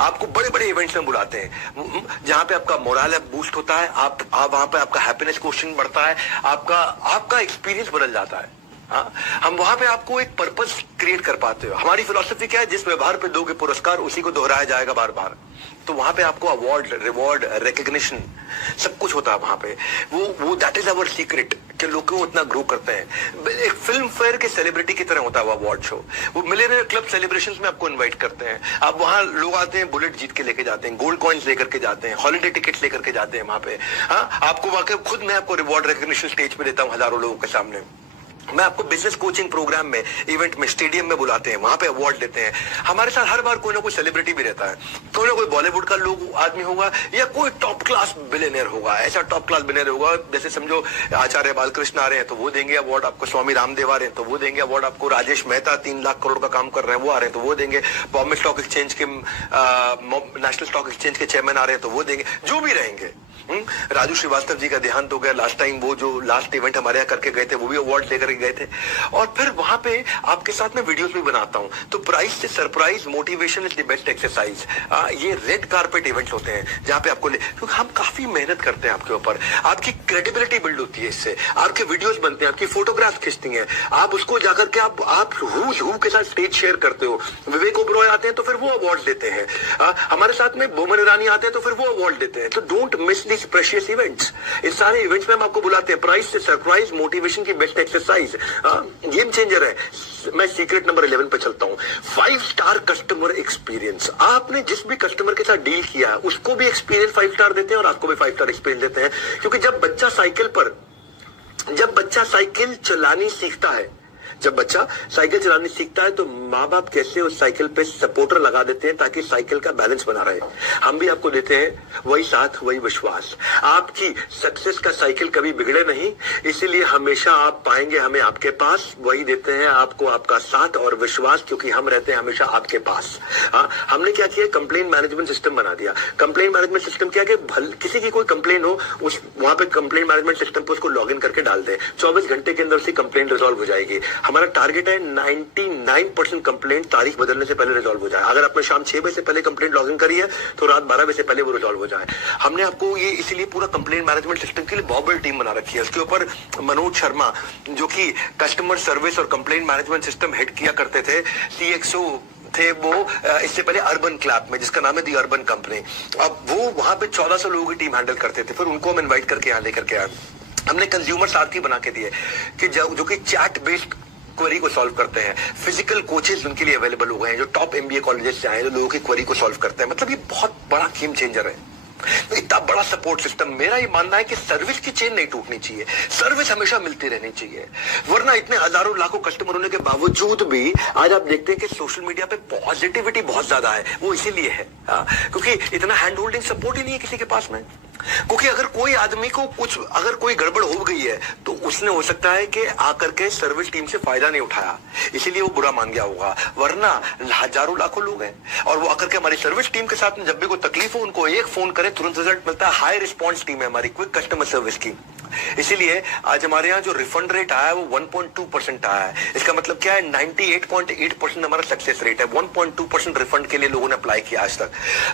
आपको बड़े बड़े इवेंट्स में बुलाते हैं, जहां पे आपका मोरल बूस्ट होता है, आप वहां पे आपका हैप्पीनेस क्वेश्चन बढ़ता है, आपका एक्सपीरियंस बदल जाता है। हाँ, हम वहां पे आपको एक पर्पस क्रिएट कर पाते हो। हमारी फिलॉसफी क्या है, जिस व्यवहार पे दोगे पुरस्कार, उसी को दोहराया जाएगा बार बार। तो वहां पे आपको अवार्ड, रिवॉर्ड, रिकग्निशन सब कुछ होता है वहां पे। वो दैट इज अवर सीक्रेट कि लोग क्यों इतना ग्रो करते हैं। एक फिल्म फेयर के सेलिब्रिटी की तरह होता है वो अवार्ड शो। वो मिलियनेयर क्लब सेलिब्रेशंस में आपको इनवाइट करते हैं। अब वहां लोग आते हैं, बुलेट जीत के लेके जाते हैं, गोल्ड कॉइन्स लेकर के जाते हैं, हॉलिडे टिकट्स लेकर के जाते हैं वहां पे। हाँ, आपको वहां के खुद मैं आपको रिवॉर्ड, रिकग्निशन स्टेज पे देता हूँ हजारों लोगों के सामने। मैं आपको बिजनेस कोचिंग प्रोग्राम में, इवेंट में, स्टेडियम में बुलाते हैं, वहां पे अवार्ड देते हैं। हमारे साथ हर बार कोई ना कोई सेलिब्रिटी भी रहता है, कोई ना कोई बॉलीवुड का लोग आदमी होगा, या कोई टॉप क्लास बिलियनियर होगा। ऐसा टॉप क्लास बिलियनियर होगा, जैसे समझो आचार्य बालकृष्ण आ रहे हैं तो वो देंगे अवार्ड आपको, स्वामी रामदेव आ रहे हैं तो वो देंगे अवार्ड आपको, राजेश मेहता 3 लाख करोड़ का काम कर रहे हैं वो आ रहे हैं तो वो देंगे, बॉम्बे स्टॉक एक्सचेंज के नेशनल स्टॉक एक्सचेंज के चेयरमैन आ रहे हैं तो वो देंगे, जो भी रहेंगे। राजू श्रीवास्तव जी का देहांत हो गया लास्ट टाइम, वो जो लास्ट इवेंट हमारे यहाँ करके गए थे, वो भी अवार्ड लेकर गए थे। और फिर वहां पे आपके साथ में वीडियोस भी बनाता हूं। तो प्राइस से surprise, motivation is the best exercise. ये रेड कारपेट इवेंट्स होते हैं जहां पे आपको क्योंकि हम काफी मेहनत करते हैं आपके ऊपर, आपकी क्रेडिबिलिटी बिल्ड होती है इससे, आपके वीडियोस बनते हैं, आपकी फोटोग्राफ खींचती हैं, आप उसको जाकर के आप हु के साथ स्टेज शेयर करते हो। विवेक ओबरॉय आते हैं तो फिर वो अवार्ड देते हैं, हमारे साथ में बोमन ईरानी आते हैं तो फिर वो अवार्ड देते हैं। तो don't miss this precious events. इस सारे इवेंट्स में हम आपको बुलाते हैं, प्राइस से सरप्राइज, मोटिवेशन की बेस्ट एक्सरसाइज, गेम चेंजर है। मैं सीक्रेट नंबर 11 पे चलता हूं, 5 स्टार कस्टमर एक्सपीरियंस। आपने जिस भी कस्टमर के साथ डील किया है उसको भी एक्सपीरियंस 5 स्टार देते हैं और आपको भी 5 स्टार एक्सपीरियंस देते हैं। क्योंकि जब बच्चा साइकिल चलानी सीखता है, जब बच्चा साइकिल चलाने सीखता है तो माँ बाप कैसे उस साइकिल पे सपोर्टर लगा देते हैं ताकि साइकिल का बैलेंस बना रहे। हम भी आपको देते हैं वही साथ, वही विश्वास। आपकी सक्सेस का साइकिल कभी बिगड़े नहीं, इसीलिए हमेशा आप पाएंगे हमें आपके पास। वही देते हैं आपको आपका साथ और विश्वास, क्योंकि हम रहते हैं हमेशा आपके पास। हाँ, हमने क्या किया, कंप्लेन मैनेजमेंट सिस्टम बना दिया। कंप्लेन मैनेजमेंट सिस्टम क्या कि किसी की कोई कंप्लेन हो, उस वहां पे कंप्लेन मैनेजमेंट सिस्टम पे उसको लॉग इन करके डाल दें, 24 घंटे के अंदर उसकी कंप्लेन रिजॉल्व हो जाएगी। हमारा टारगेट है 99% कंप्लेंट तारीख बदलने से पहले रिजॉल्व हो जाए। अगर आपने शाम 6 बजे से पहले कंप्लेंट लॉग इन करी है तो रात 12 बजे से पहले वो रिजॉल्व हो जाए। हमने आपको ये इसीलिए पूरा कंप्लेंट मैनेजमेंट सिस्टम के लिए बहुत बड़ी टीम बना रखी है। उसके ऊपर मनोज शर्मा जो कि कस्टमर सर्विस और कंप्लेंट मैनेजमेंट सिस्टम हेड किया करते थे, CXO थे वो इससे पहले अर्बन क्लैप में, जिसका नाम है दी अर्बन कंपनी। अब वो वहां पे 1400 लोगों की टीम हैंडल करते थे। फिर उनको हम इन्वाइट करके यहाँ लेकर के आए। हमने कंज्यूमर साथी बना के दिए कि जो कि चैट बेस्ड क्वेरी को सॉल्व करते हैं। फिजिकल कोचेस उनके लिए अवेलेबल हो गए हैं जो टॉप MBA कॉलेजेस से आए हैं, जो लोगों की क्वेरी को सॉल्व करते हैं। मतलब ये बहुत बड़ा गेम चेंजर है। तो इतना बड़ा सपोर्ट सिस्टम, मेरा ये मानना है कि सर्विस की चेन नहीं टूटनी चाहिए, सर्विस हमेशा मिलती रहनी चाहिए। वरना इतने हजारों लाखों कस्टमर होने के बावजूद भी आज आप देखते हैं कि सोशल मीडिया पे पॉजिटिविटी बहुत ज्यादा है। वो इसीलिए है क्योंकि इतना हैंड होल्डिंग सपोर्ट ही नहीं है किसी के पास में। क्योंकि अगर कोई आदमी को कुछ अगर कोई गड़बड़ हो गई है तो उसने हो सकता है कि आकर के सर्विस टीम से फायदा नहीं उठाया, इसीलिए वो बुरा मान गया होगा। वरना हजारों लाखों लोग हैं और वो आकर के हमारी सर्विस टीम के साथ में जब भी कोई तकलीफ हो उनको एक फोन करे, तुरंत रिजल्ट मिलता है। हाई रिस्पॉन्स टीम है हमारी, क्विक कस्टमर सर्विस की। इसीलिए आज हमारे यहाँ जो रिफंड रेट आया है वो 1.2% आया है। इसका मतलब क्या है, 98.8% हमारा सक्सेस रेट है। 1.2% रिफंड के लिए लोगों ने अप्लाई किया आज तक।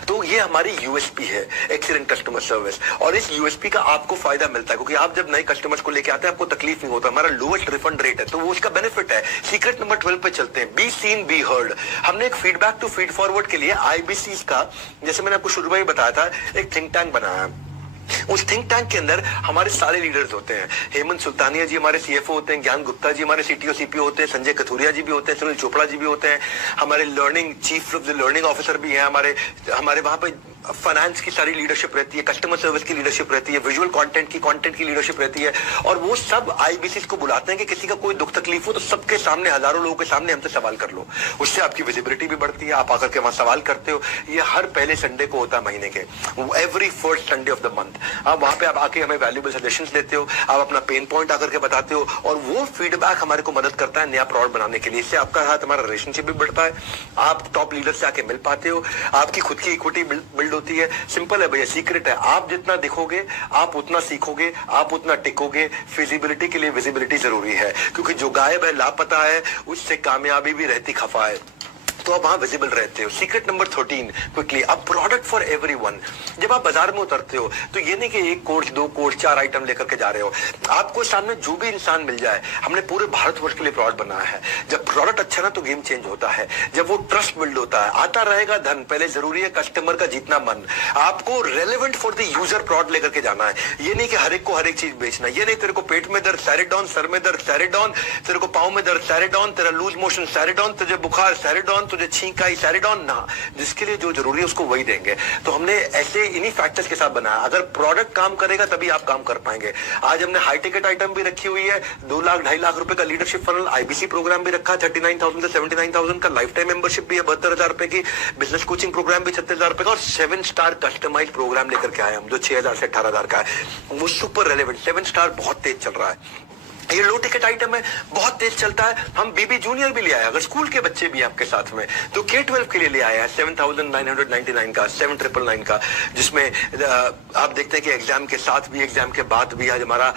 तो ये हमारी USP है, एक्सीलेंट कस्टमर सर्विस। और इस USP का आपको फायदा मिलता है क्योंकि आप जब नए कस्टमर्स को लेके आते हैं आपको तकलीफ नहीं होता। हमारा लोएस्ट रिफंड रेट है तो वो उसका बेनिफिट है। सीक्रेट नंबर 12 पे चलते हैं, बी सीन बी हर्ड। हमने एक फीडबैक टू फीड फॉरवर्ड के लिए IBC का, जैसे मैंने आपको शुरू में ही बताया था, एक थिंक टैंक बनाया। उस थिंक टैंक के अंदर हमारे सारे लीडर्स होते हैं। हेमंत सुल्तानिया जी हमारे CFO होते हैं, ज्ञान गुप्ता जी हमारे CTO CPO होते हैं, संजय कथुरिया जी भी होते हैं, सुनील चोपड़ा जी भी होते हैं, हमारे लर्निंग चीफ लर्निंग ऑफिसर भी हैं, हमारे वहां पे फाइनेंस की सारी लीडरशिप रहती है, कस्टमर सर्विस की लीडरशिप रहती है, विजुअल कंटेंट की लीडरशिप रहती है। और वो सब IBC को बुलाते हैं कि किसी का कोई दुख तकलीफ हो तो सबके सामने, हजारों लोगों के सामने हमसे सवाल कर लो। उससे आपकी विजिबिलिटी भी बढ़ती है, आप आकर के वहां सवाल करते हो। ये हर पहले संडे को होता है महीने के, every first Sunday off the month. आप वहां पे आप आके हमें वैल्यूएबल सजेशंस देते हो, आप अपना पेन पॉइंट आकर के बताते हो और वो फीडबैक हमारे को मदद करता है नया प्रोडक्ट बनाने के लिए। इससे आपका साथ हमारा रिलेशनशिप भी बढ़ता है, आप टॉप लीडर से आके मिल पाते हो, आपकी खुद की इक्विटी बिल्ड होती है। सिंपल है भैया, सीक्रेट है, आप जितना दिखोगे आप उतना सीखोगे, आप उतना टिकोगे। फिजिबिलिटी के लिए विजिबिलिटी जरूरी है क्योंकि जो गायब है, लापता है, उससे कामयाबी भी रहती खफा है। तो आप वहां विजिबल रहते हो। सीक्रेट नंबर 13 क्विकली, अब प्रोडक्ट फॉर एवरीवन। जब आप बाजार में उतरते हो तो ये नहीं कि एक कोर्स, 2 कोर्स, 4 आइटम लेकर के जा रहे हो। आपको सामने जो भी इंसान मिल जाए, हमने पूरे भारतवर्ष के लिए प्रोडक्ट बनाया है। जब प्रोडक्ट अच्छा ना तो गेम चेंज होता है, जब वो ट्रस्ट बिल्ड होता है। आता रहेगा धन, पहले जरूरी है कस्टमर का जीतना मन। आपको relevant for the user product लेकर के जाना है। ये नहीं कि हर एक को हर एक चीज बेचना। ये नहीं तेरे को पेट में दर्द सैरिडॉन, सर में दर्द सैरिडॉन, तेरे को पाँव में दर्द सैरिडॉन, तेरा लूज मोशन सैरिडॉन, तुझे बुखार सैरिडॉन, तुझे छींक आई सैरिडॉन ना। जिसके लिए जो जरूरी है उसको वही देंगे। तो हमने ऐसे इन्हीं फैक्टर्स के साथ बनाया। अगर प्रोडक्ट काम करेगा तभी आप काम कर पाएंगे। आज हमने हाई टिकट आइटम भी रखी हुई है, 2 लाख 2.5 लाख रुपए का लीडरशिप फनल IBC प्रोग्राम भी रखा है, 39,000 से 79,000 का लाइफ टाइम मेंबरशिप भी है, 72,000 रुपए की बिजनेस कोचिंग प्रोग्राम भी 36,000 रुपए का, और 7 स्टार कस्टमाइज प्रोग्राम लेकर के आए हम जो 6,000 से 18,000 का है। वो सुपर रेलेवेंट, 7 स्टार बहुत तेज चल रहा है। ये लो टिकट आइटम है, बहुत तेज चलता है। हम BB जूनियर भी ले आए, अगर स्कूल के बच्चे भी आपके साथ में तो K12 के लिए ले आया है 7,999 का, 7,999 का, जिसमें आप देखते हैं कि एग्जाम के साथ भी, एग्जाम के बाद भी आज हमारा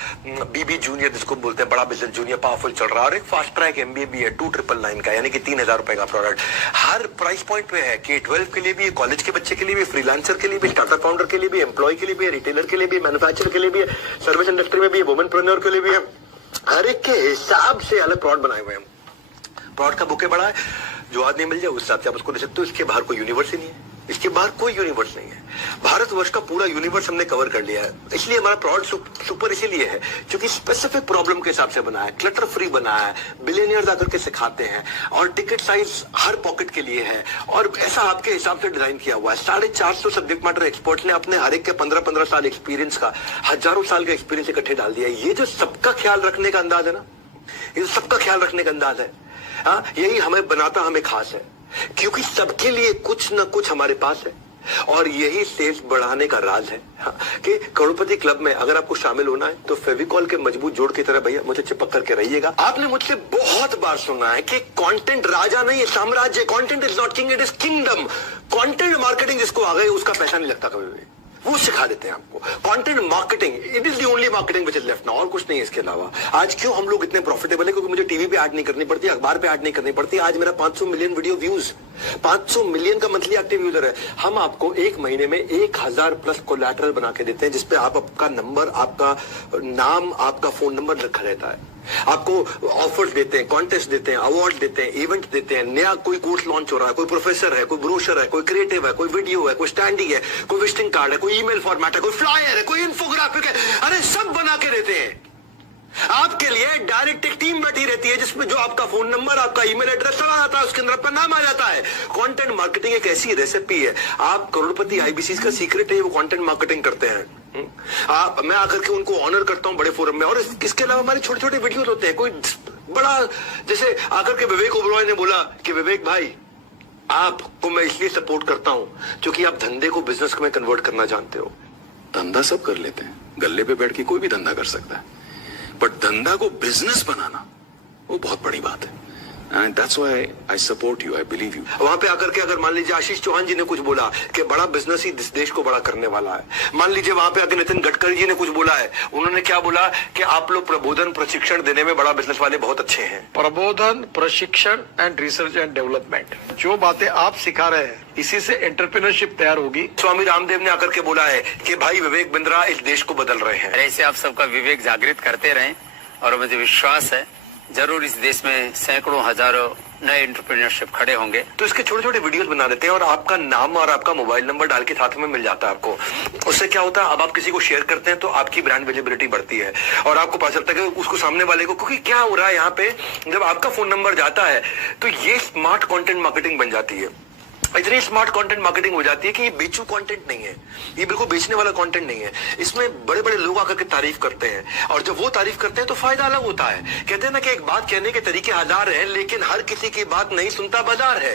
BB जूनियर जिसको बोलते हैं बड़ा बिजनेस जूनियर पावरफुल चल रहा है। और एक फास्ट ट्रैक MBA भी है 2,999 का, यानी कि 3,000 रुपए का प्रोडक्ट हर प्राइस पॉइंट पे है। K12 के लिए भी, कॉलेज के बच्चे के लिए भी, फ्रीलांसर के लिए भी, स्टार्टअप फाउंडर के लिए भी, एम्प्लॉय के लिए भी, रिटेलर के लिए भी, मैन्युफैक्चरर के लिए भी, सर्विस इंडस्ट्री में भी, वुमेनप्रेन्योर के लिए भी है। हर एक के हिसाब से अलग प्रोडक्ट बनाए हुए हैं। प्रोडक्ट का बुके बड़ा है, जो आदमी मिल जाए उस हिसाब से आप उसको दे सकते हो। इसके बाहर कोई यूनिवर्स ही नहीं है, इसके बाहर कोई यूनिवर्स नहीं है। भारतवर्ष का पूरा यूनिवर्स हमने कवर कर लिया है। इसलिए हमारा प्रोडक्ट सुपर इसीलिए है क्योंकि स्पेसिफिक प्रॉब्लम के हिसाब से बना है, क्लटर फ्री बना है, बिलियनियर्स आकर के सिखाते हैं, और टिकट साइज हर पॉकेट के लिए है, और ऐसा आपके हिसाब से डिजाइन किया हुआ है। 450 सब्जेक्ट मैटर एक्सपर्ट्स ने अपने हर एक के 15-15 साल एक्सपीरियंस का, हजारों साल का एक्सपीरियंस इकट्ठे डाल दिया है। ये जो सबका ख्याल रखने का अंदाज है ना, ये सबका ख्याल रखने का अंदाज है। हाँ, यही हमें बनाता हमें खास है, क्योंकि सबके लिए कुछ न कुछ हमारे पास है, और यही सेल्स बढ़ाने का राज है। हाँ, कि करोड़पति क्लब में अगर आपको शामिल होना है तो फेविकॉल के मजबूत जोड़ की तरह भैया मुझे चिपक करके रहिएगा। आपने मुझसे बहुत बार सुना है कि कंटेंट राजा नहीं है, साम्राज्य। Content is not king, it is kingdom. Content marketing जिसको आ गई उसका पैसा नहीं लगता कभी भी, वो सिखा देते हैं आपको। Content marketing, it is the only marketing which is left now, और कुछ नहीं है इसके अलावा। आज क्यों हम लोग इतने प्रॉफिटेबल है? क्योंकि मुझे टीवी पे ऐड नहीं करनी पड़ती, अखबार पे ऐड नहीं करनी पड़ती। आज मेरा 500 मिलियन वीडियो व्यूज, 500 मिलियन का मंथली एक्टिव यूजर है। हम आपको एक महीने में 1000 प्लस कोलैटरल बना के देते हैं, जिसपे आपका नंबर, आपका नाम, आपका फोन नंबर लिखा रहता है। आपको ऑफर्स देते हैं, कॉन्टेस्ट देते हैं, अवार्ड देते हैं, इवेंट देते हैं। नया कोई कोर्स लॉन्च हो रहा है, कोई प्रोफेसर है, कोई ब्रोशर है, कोई क्रिएटिव है, कोई वीडियो है, कोई स्टैंडिंग है, कोई विजिटिंग कार्ड है, कोई ईमेल फॉर्मेट है, कोई फ्लायर है, कोई इन्फोग्राफिक है। अरे सब बना के देते हैं आपके लिए। डायरेक्ट एक टीम बैठी रहती है जिसमें जो आपका फोन नंबर, आपका ईमेल एड्रेस चला जाता है, उसके अंदर आपका नाम आ जाता है। कंटेंट मार्केटिंग एक ऐसी रेसिपी है, आप करोड़पति आईबीसी का सीक्रेट है, वो कंटेंट मार्केटिंग करते हैं। मैं आकर के उनको ऑनर करता हूं बड़े फोरम में, और इसके अलावा हमारे छोटे छोटे वीडियोस होते हैं। कोई बड़ा, जैसे आकर के विवेक ओबरॉय ने बोला कि विवेक भाई आपको मैं इसलिए सपोर्ट करता हूं क्योंकि आप धंधे को बिजनेस में कन्वर्ट करना जानते हो। धंधा सब कर लेते हैं, गल्ले पे बैठ के कोई भी धंधा कर सकता है, बट धंधा को बिजनेस बनाना वो बहुत बड़ी बात है। And that's why I support you, I believe you. वहां पे आकर के अगर मान लीजिए आशीष चौहान जी ने कुछ बोला कि बड़ा बिजनेस ही इस देश को बड़ा करने वाला है, मान लीजिए वहां पे आकर नितिन गडकरी जी ने कुछ बोला है, उन्होंने क्या बोला कि आप लोग प्रबोधन प्रशिक्षण देने में बड़ा बिजनेस वाले बहुत अच्छे हैं। प्रबोधन, प्रशिक्षण एंड रिसर्च एंड डेवलपमेंट, जो बातें आप सिखा रहे हैं इसी से एंटरप्रेन्योरशिप तैयार होगी। स्वामी रामदेव ने आकर के बोला है कि भाई विवेक बिंद्रा इस देश को बदल रहे हैं। ऐसे आप सबका विवेक जागृत करते रहें, और मुझे विश्वास है जरूर इस देश में सैकड़ों हजारों नए एंटरप्रेन्योरशिप खड़े होंगे। तो इसके छोटे छोटे वीडियोस बना देते हैं और आपका नाम और आपका मोबाइल नंबर डाल के साथ में मिल जाता है आपको। उससे क्या होता है, अब आप किसी को शेयर करते हैं तो आपकी ब्रांड विजिबिलिटी बढ़ती है, और आपको पता चलता है कि उसको सामने वाले को, क्योंकि क्या हो रहा है यहाँ पे, जब आपका फोन नंबर जाता है तो ये स्मार्ट कंटेंट मार्केटिंग बन जाती है। इतनी स्मार्ट कंटेंट मार्केटिंग हो जाती है कि ये बेचू कंटेंट नहीं है, ये बिल्कुल बेचने वाला कंटेंट नहीं है। इसमें बड़े बड़े लोग आकर के तारीफ करते हैं, और जब वो तारीफ करते हैं तो फायदा अलग होता है। कहते हैं ना कि एक बात कहने के तरीके हजार हैं, लेकिन हर किसी की बात नहीं सुनता बाजार है।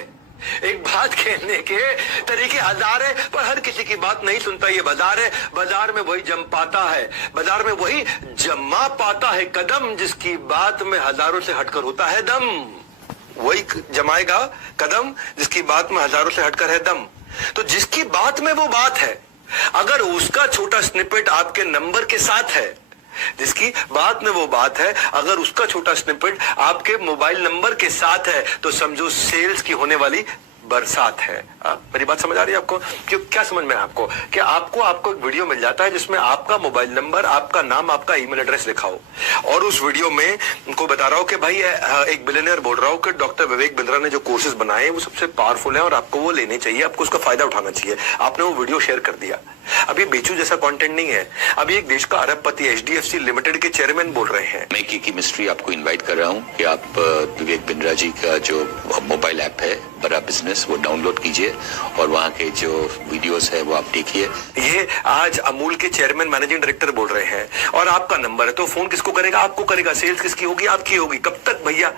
एक बात कहने के तरीके हजार है, पर हर किसी की बात नहीं सुनता ये बाजार है। बाजार में वही जम पाता है, बाजार में वही जमा पाता है कदम, जिसकी बात में हजारों से हटकर होता है दम। वही जमाएगा कदम जिसकी बात में हजारों से हटकर है दम। तो जिसकी बात में वो बात है, अगर उसका छोटा स्निपेट आपके नंबर के साथ है, जिसकी बात में वो बात है, अगर उसका छोटा स्निपेट आपके मोबाइल नंबर के साथ है, तो समझो सेल्स की होने वाली बरसात है। मेरी बात समझ आ रही है आपको? क्यों, क्या समझ में आपको कि आपको एक वीडियो मिल जाता है जिसमें आपका मोबाइल नंबर, आपका नाम, आपका ईमेल एड्रेस लिखा हो, और उस वीडियो में उनको बता रहा हो कि भाई एक बिलियनियर बोल रहा हो कि डॉक्टर विवेक बिंद्रा ने जो कोर्सेज बनाए हैं वो सबसे पावरफुल है और आपको वो लेने चाहिए, आपको उसका फायदा उठाना चाहिए। आपने वो वीडियो शेयर कर दिया। अब ये बेचू जैसा कंटेंट नहीं है, अभी एक देश का अरबपति एचडीएफसी लिमिटेड के चेयरमैन बोल रहे हैं। मैं की केमिस्ट्री आपको इनवाइट कर रहा हूँ कि आप विवेक बिंद्रा जी का जो मोबाइल ऐप है बड़ा बिजनेस, वो डाउनलोड कीजिए और वहाँ के जो वीडियोस है वो आप देखिए। ये आज अमूल के चेयरमैन मैनेजिंग डायरेक्टर बोल रहे हैं, और आपका नंबर है, तो फोन किसको करेगा? आपको करेगा। सेल्स किसकी होगी? आपकी होगी। कब तक भैया?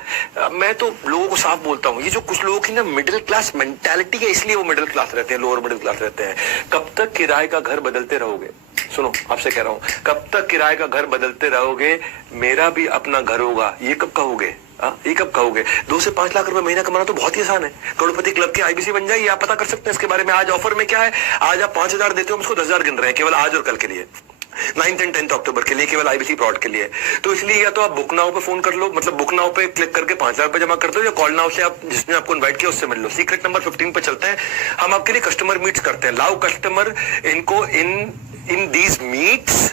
मैं तो लोगों को साफ बोलता हूँ, ये जो कुछ लोगों की ना मिडिल क्लास मेंटालिटी है, इसलिए वो मिडिल क्लास रहते हैं, लोअर मिडिल क्लास रहते हैं। कब तक किराए का घर बदलते रहोगे? सुनो, आपसे कह रहा हूँ, कब तक किराए का घर बदलते रहोगे? मेरा भी अपना घर होगा, ये कब कहोगे? ये कब कहोगे? 2 से 5 लाख रुपए महीना कमाना तो बहुत ही आसान है। करोड़पति क्लब के आईबीसी बन जाइए, आप पता कर सकते हैं इसके बारे में। आज ऑफर में क्या है, आज आप 5000 देते हो, हम इसको 10,000 गिन रहे हैं केवल आज और कल के लिए, 9th and 10th अक्टूबर के लिए, केवल आईबीसी प्रोड के लिए। तो इसलिए या तो आप बुक नाउ पे फोन कर लो, मतलब बुक नाउ पे क्लिक करके 5000 रुपए जमा कर दो, या कॉल नाउ से आप जिसने आपको इनवाइट किया उससे मिल लो। सीक्रेट नंबर 15 पे चलते हैं, हम आपके लिए कस्टमर मीट्स करते हैं। लाओ कस्टमर इनको इन दीज मीट्स,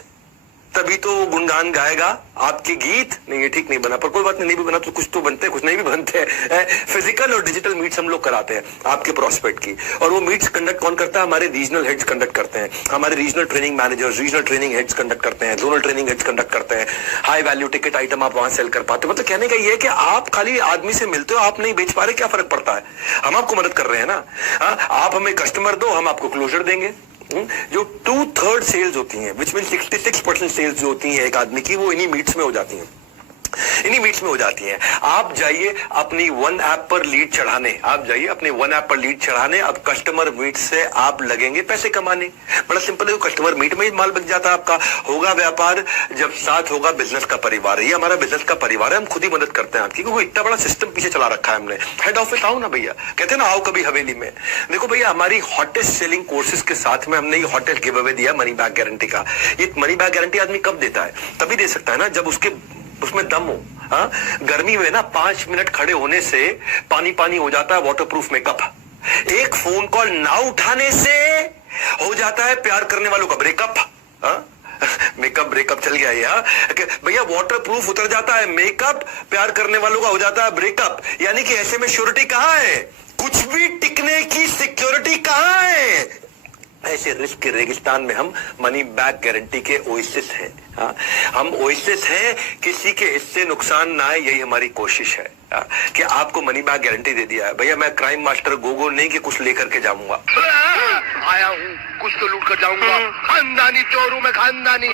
तभी तो वो गुणगान गाएगा आपके गीत। नहीं, ये ठीक नहीं बना, पर कोई बात नहीं भी बना तो कुछ तो बनते हैं, कुछ नहीं भी बनते हैं। फिजिकल और डिजिटल मीट्स हम लोग कराते हैं आपके प्रोस्पेक्ट की, और वो मीट्स कंडक्ट कौन करता है? हमारे रीजनल हेड्स कंडक्ट करते हैं, हमारे regional training managers, regional training heads conduct करते हैं, जोनल ट्रेनिंग हेड्स कंडक्ट करते हैं। हाई वैल्यू टिकट आइटम आप वहां सेल कर पाते हो। मतलब कहने का ये है कि आप खाली आदमी से मिलते हो, आप नहीं बेच पा रहे, क्या फर्क पड़ता है? हम आपको मदद कर रहे हैं ना। आप हमें कस्टमर दो, हम आपको क्लोजर देंगे। जो 2/3 सेल्स होती हैं, विच मीन 66% सेल्स जो होती हैं एक आदमी की, वो इन्हीं मीट्स में हो जाती हैं। इन्हीं मीट्स में हो जाती हैं। आप जाइए अपनी वन ऐप पर लीड चढ़ाने, आप जाइए अपने वन ऐप पर लीड चढ़ाने। अब कस्टमर मीट से आप लगेंगे पैसे कमाने। बड़ा सिंपल है, कस्टमर मीट में ही माल बन जाता है आपका। होगा व्यापार जब साथ होगा बिजनेस का परिवार। ये हमारा बिजनेस का परिवार है, हम खुद ही मदद करते हैं आपकी, क्योंकि इतना बड़ा सिस्टम पीछे चला रखा है हमने। हेड ऑफिस आओ ना भैया, कहते हैं ना आओ कभी हवेली में। देखो भैया, हमारी हॉटेस्ट सेलिंग कोर्सेज के साथ में हमने ये हॉटेस्ट गिव अवे दिया मनी बैक गारंटी का। ये मनी बैक गारंटी आदमी कब देता है? तभी दे सकता है ना जब उसमें दम हो। हाँ, गर्मी में ना 5 मिनट खड़े होने से पानी पानी हो जाता है वाटरप्रूफ मेकअप। एक फोन कॉल ना उठाने से हो जाता है प्यार करने वालों का ब्रेकअप। मेकअप ब्रेकअप चल गया ये भैया, वाटरप्रूफ उतर जाता है मेकअप, प्यार करने वालों का हो जाता है ब्रेकअप। यानी कि ऐसे में श्योरिटी कहां है? कुछ भी टिकने की सिक्योरिटी कहां है? ऐसे रिस्क के रेगिस्तान में हम मनी बैक गारंटी के ओएसिस हैं। हाँ, हम ओएसिस हैं, किसी के हिस्से नुकसान ना आए, यही हमारी कोशिश है। कि आपको मनी बैक गारंटी दे दिया है भैया। मैं क्राइम मास्टर गोगो नहीं कि कुछ लेकर के जाऊंगा, आया हूँ कुछ तो लूट कर जाऊंगा, खानदानी चोर हूं मैं, खानदानी।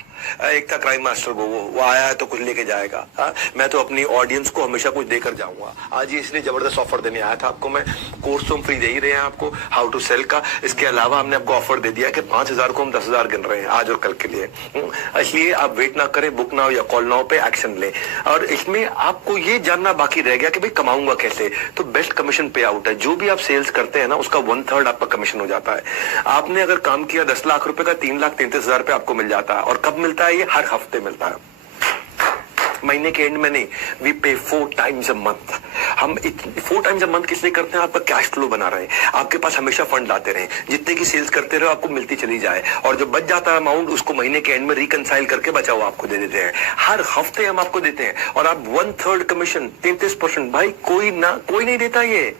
एक था क्राइम मास्टर गोगो, वो आया है तो कुछ लेके जाएगा। मैं तो अपनी ऑडियंस को हमेशा कुछ देकर जाऊंगा। आज ही इसलिए जबरदस्त ऑफर देने आया था आपको मैं। कोर्स तो हम फ्री दे ही रहे हैं आपको, हाउ टू सेल का। इसके अलावा हमने आपको ऑफर दे दिया कि 5,000 को हम 10,000 गिन रहे हैं आज और कल के लिए। इसलिए आप वेट ना करें, बुक नाउ या कॉल नाउ पे एक्शन लें। और इसमें आपको ये जानना बाकी रह गया कि भाई कमाऊंगा कैसे। तो बेस्ट कमीशन पे आउट है। जो भी आप सेल्स करते हैं ना, उसका 1/3 आपका कमीशन हो जाता है। आपने अगर काम किया 10 लाख रुपए का, 3,33,000 रुपए आपको मिल जाता है। और कब मिलता है? ये हर हफ्ते मिलता है, महीने के एंड में नहीं। वी पे 4 टाइम्स अ मंथ। हम 4 टाइम्स अ मंथ किस लिए करते हैं? आपका कैश फ्लो बना रहे, आपके पास हमेशा फंड आते रहे, जितने की सेल्स करते रहो आपको मिलती चली जाए। और जो बच जाता है अमाउंट, उसको महीने के एंड में रिकंसाइल करके बचा हुआ आपको दे देते हैं। हर हफ्ते हम आपको देते हैं। और आप 1/3 कमीशन, 33%। भाई कोई नहीं देता, ये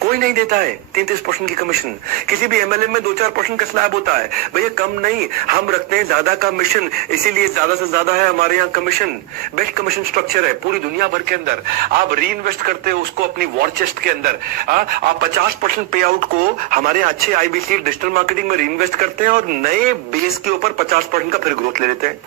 कोई नहीं देता है 33% की कमीशन। किसी भी एमएलएम में 2-4% का स्लैब होता है भैया, कम नहीं। हम रखते हैं ज्यादा कमीशन, इसीलिए ज्यादा से ज्यादा है हमारे यहाँ कमीशन। बेस्ट कमीशन स्ट्रक्चर है पूरी दुनिया भर के अंदर। आप री इन्वेस्ट करते हो उसको अपनी वॉर चेस्ट के अंदर। आप 50% पे आउट को हमारे यहाँ अच्छे आईबीसी डिजिटल मार्केटिंग में री इन्वेस्ट करते हैं और नए बेस के ऊपर 50% का फिर ग्रोथ ले लेते हैं।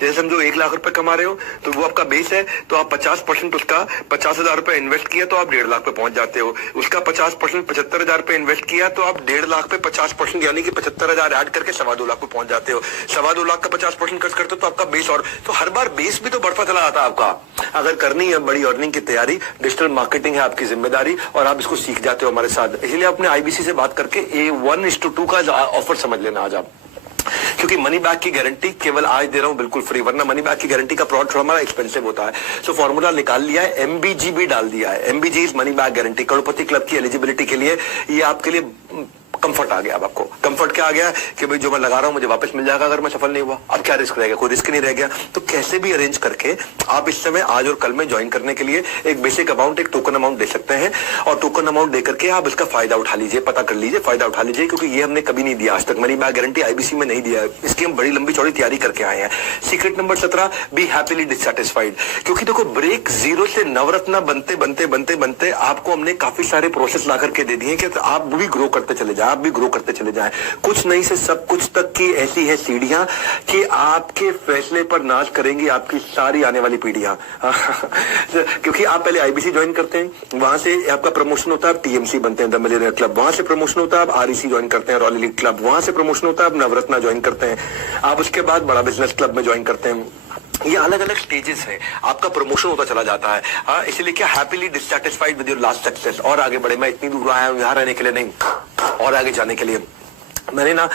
जैसे समझो 1 लाख रुपए कमा रहे हो तो वो आपका बेस है, तो आप 50% उसका 50,000 रुपए इन्वेस्ट किया तो आप 1.5 लाख पे पहुंच जाते हो। उसका 50% 75,000 रुपए इन्वेस्ट किया तो आप 1.5 लाख पे 50% यानी कि 75,000 ऐड करके 2.25 लाख पे पहुंच जाते हो। 2.25 लाख का 50% खर्च करते हो तो आपका बेस, और तो हर बार बेस भी तो बढ़ता चला आता है आपका। अगर करनी है बड़ी अर्निंग की तैयारी, डिजिटल मार्केटिंग है आपकी जिम्मेदारी और आप इसको सीख जाते हो हमारे साथ। इसलिए अपने आईबीसी से बात करके A1:2 का ऑफर समझ लेना आज आप, क्योंकि मनी बैक की गारंटी केवल आज दे रहा हूं बिल्कुल फ्री, वरना मनी बैक की गारंटी का प्रोडक्ट हमारा एक्सपेंसिव होता है। सो फॉर्मूला निकाल लिया है, MBG भी डाल दिया है। MBG is money back guarantee. Crorepati club की एलिजिबिलिटी के लिए ये आपके लिए कंफर्ट आ गया। अब आपको कंफर्ट क्या आ गया कि भाई जो मैं लगा रहा हूं मुझे वापस मिल जाएगा अगर मैं सफल नहीं हुआ। अब क्या रिस्क रह गया? कोई रिस्क नहीं रह गया। तो कैसे भी अरेंज करके आप इस समय आज और कल में ज्वाइन करने के लिए एक बेसिक अमाउंट, एक टोकन अमाउंट दे सकते हैं। और टोकन अमाउंट देकर के आप इसका फायदा उठा लीजिए, पता कर लीजिए, फायदा उठा लीजिए, क्योंकि ये हमने कभी नहीं दिया आज तक। मनी बैक गारंटी आईबीसी में नहीं दिया है, इसकी हम बड़ी लंबी चौड़ी तैयारी करके आए हैं। Secret number 17, B happily dissatisfied. क्योंकि देखो, ब्रेक जीरो से नवरत्न बनते बनते बनते बनते आपको हमने काफी सारे प्रोसेस ला करके दे दिए कि आप भी ग्रो करते चले जाए, आप भी ग्रो करते चले जाए। कुछ नहीं से सब कुछ तक की ऐसी है सीढ़ियां कि आपके फैसले पर नाज करेंगी आपकी सारी आने वाली पीढ़ियां। क्योंकि आप पहले आईबीसी ज्वाइन करते हैं, वहां से आपका प्रमोशन होता है, आप टीएमसी बनते हैं, द मिलियनियर क्लब। वहां से प्रमोशन होता है, आप आरईसी ज्वाइन करते हैं, रॉयल एलीट क्लब। वहां से प्रमोशन होता है, आप नवरत्ना ज्वाइन करते हैं। आप उसके बाद बड़ा बिजनेस क्लब में ज्वाइन करते हैं। ये अलग अलग स्टेजेस है, आपका प्रमोशन होता चला जाता है। हाँ, इसलिए क्या happily dissatisfied with your last success. और आगे बढ़े, मैं इतनी दूर आया हूं यहाँ रहने के लिए नहीं, और आगे जाने के लिए। मैंने ना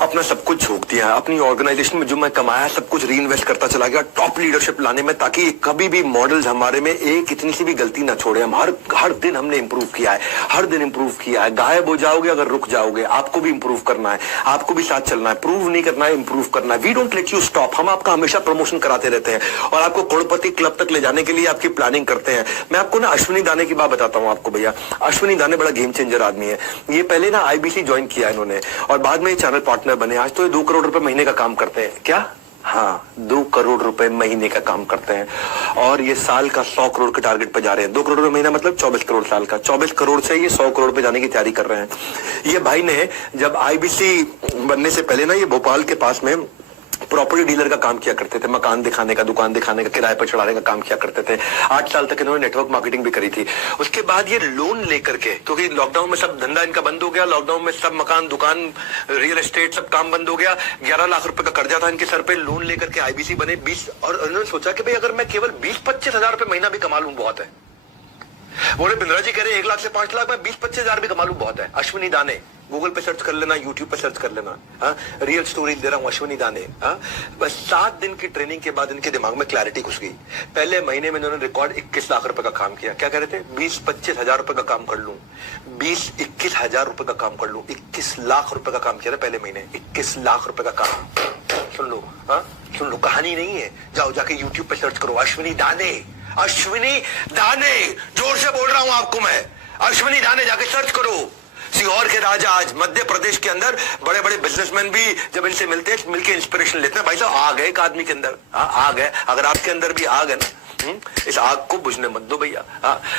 अपना सब कुछ झोंक दिया है, अपनी ऑर्गेनाइजेशन में जो मैं कमाया सब कुछ री इन्वेस्ट करता चला गया टॉप लीडरशिप लाने में, ताकि कभी भी मॉडल्स हमारे में एक इतनी सी भी गलती ना छोड़े। हम हर दिन हमने इंप्रूव किया है, हर दिन इंप्रूव किया है। गायब हो जाओगे अगर रुक जाओगे, आपको भी इंप्रूव करना है, आपको भी साथ चलना है, प्रूव नहीं करना है, इंप्रूव करना है। We don't let you stop. हम आपका हमेशा प्रमोशन कराते रहते हैं और आपको करोड़पति क्लब तक ले जाने के लिए आपकी प्लानिंग करते हैं। मैं आपको ना अश्विनी दाने की बात बताता हूँ आपको भैया। अश्विनी दाने बड़ा गेम चेंजर आदमी है। ये पहले ना आईबीसी ज्वाइन किया इन्होंने और बाद में चैनल पार्टनर बने। आज तो 2 करोड़ रुपए महीने का काम करते हैं। क्या? हाँ, 2 करोड़ रुपए महीने का काम करते हैं और ये साल का 100 करोड़ के टारगेट पे जा रहे हैं। 2 करोड़ रुपए महीना मतलब 24 करोड़ साल का। 24 करोड़ से ये 100 करोड़ पे जाने की तैयारी कर रहे हैं। ये भाई ने जब आईबीसी बनने से पहले ना ये भोपाल के पास में प्रॉपर्टी डीलर का काम किया करते थे, मकान दिखाने का, दुकान दिखाने का, किराए पर चढ़ाने का काम किया करते थे। 8 साल तक इन्होंने नेटवर्क मार्केटिंग भी करी थी। उसके बाद ये लोन लेकर के, क्योंकि लॉकडाउन में सब धंधा इनका बंद हो गया, लॉकडाउन में सब मकान, दुकान, रियल एस्टेट सब काम बंद हो गया। 11 लाख रुपए का कर्जा था इनके सर पे, लोन लेकर के आईबीसी बने 20, और उन्होंने सोचा कि भाई अगर मैं केवल 20-25 हजार रुपए महीना भी कमा लूं बहुत है। बोले बिंद्रा जी कह रहे 1 लाख से 5 लाख में 20-25 हजार भी कमा लूं बहुत है। अश्विनी दाने गूगल पे सर्च कर लेना, यूट्यूब पे सर्च कर लेना, रियल स्टोरी दे रहा हूं, अश्विनी दाने। बस 7 दिन की ट्रेनिंग के बाद इनके दिमाग में क्लैरिटी घुस गई। पहले महीने में इन्होंने रिकॉर्ड 21 लाख रुपए का काम किया। क्या कह रहे थे? 20-25 हजार रुपए का काम कर लूं, 20-21 हजार रुपए का काम कर लूं। 21 लाख रुपए का काम किया था पहले महीने, 21 लाख रुपए का काम। सुन लो, सुन लो, कहानी नहीं है, जाओ जाके यूट्यूब पे सर्च करो, अश्विनी दाने, अश्विनी दाने, जोर से बोल रहा हूं आपको मैं, अश्विनी दाने जाके सर्च करो। सीहोर के राजा आज मध्य प्रदेश के अंदर बड़े बड़े बिजनेसमैन भी जब इनसे मिलते हैं, मिलके इंस्पिरेशन लेते हैं। भाई साहब आ गए एक आदमी के अंदर, आ गए, अगर आपके अंदर भी आ गए ना, इस आग को बुझने मत दो भैया।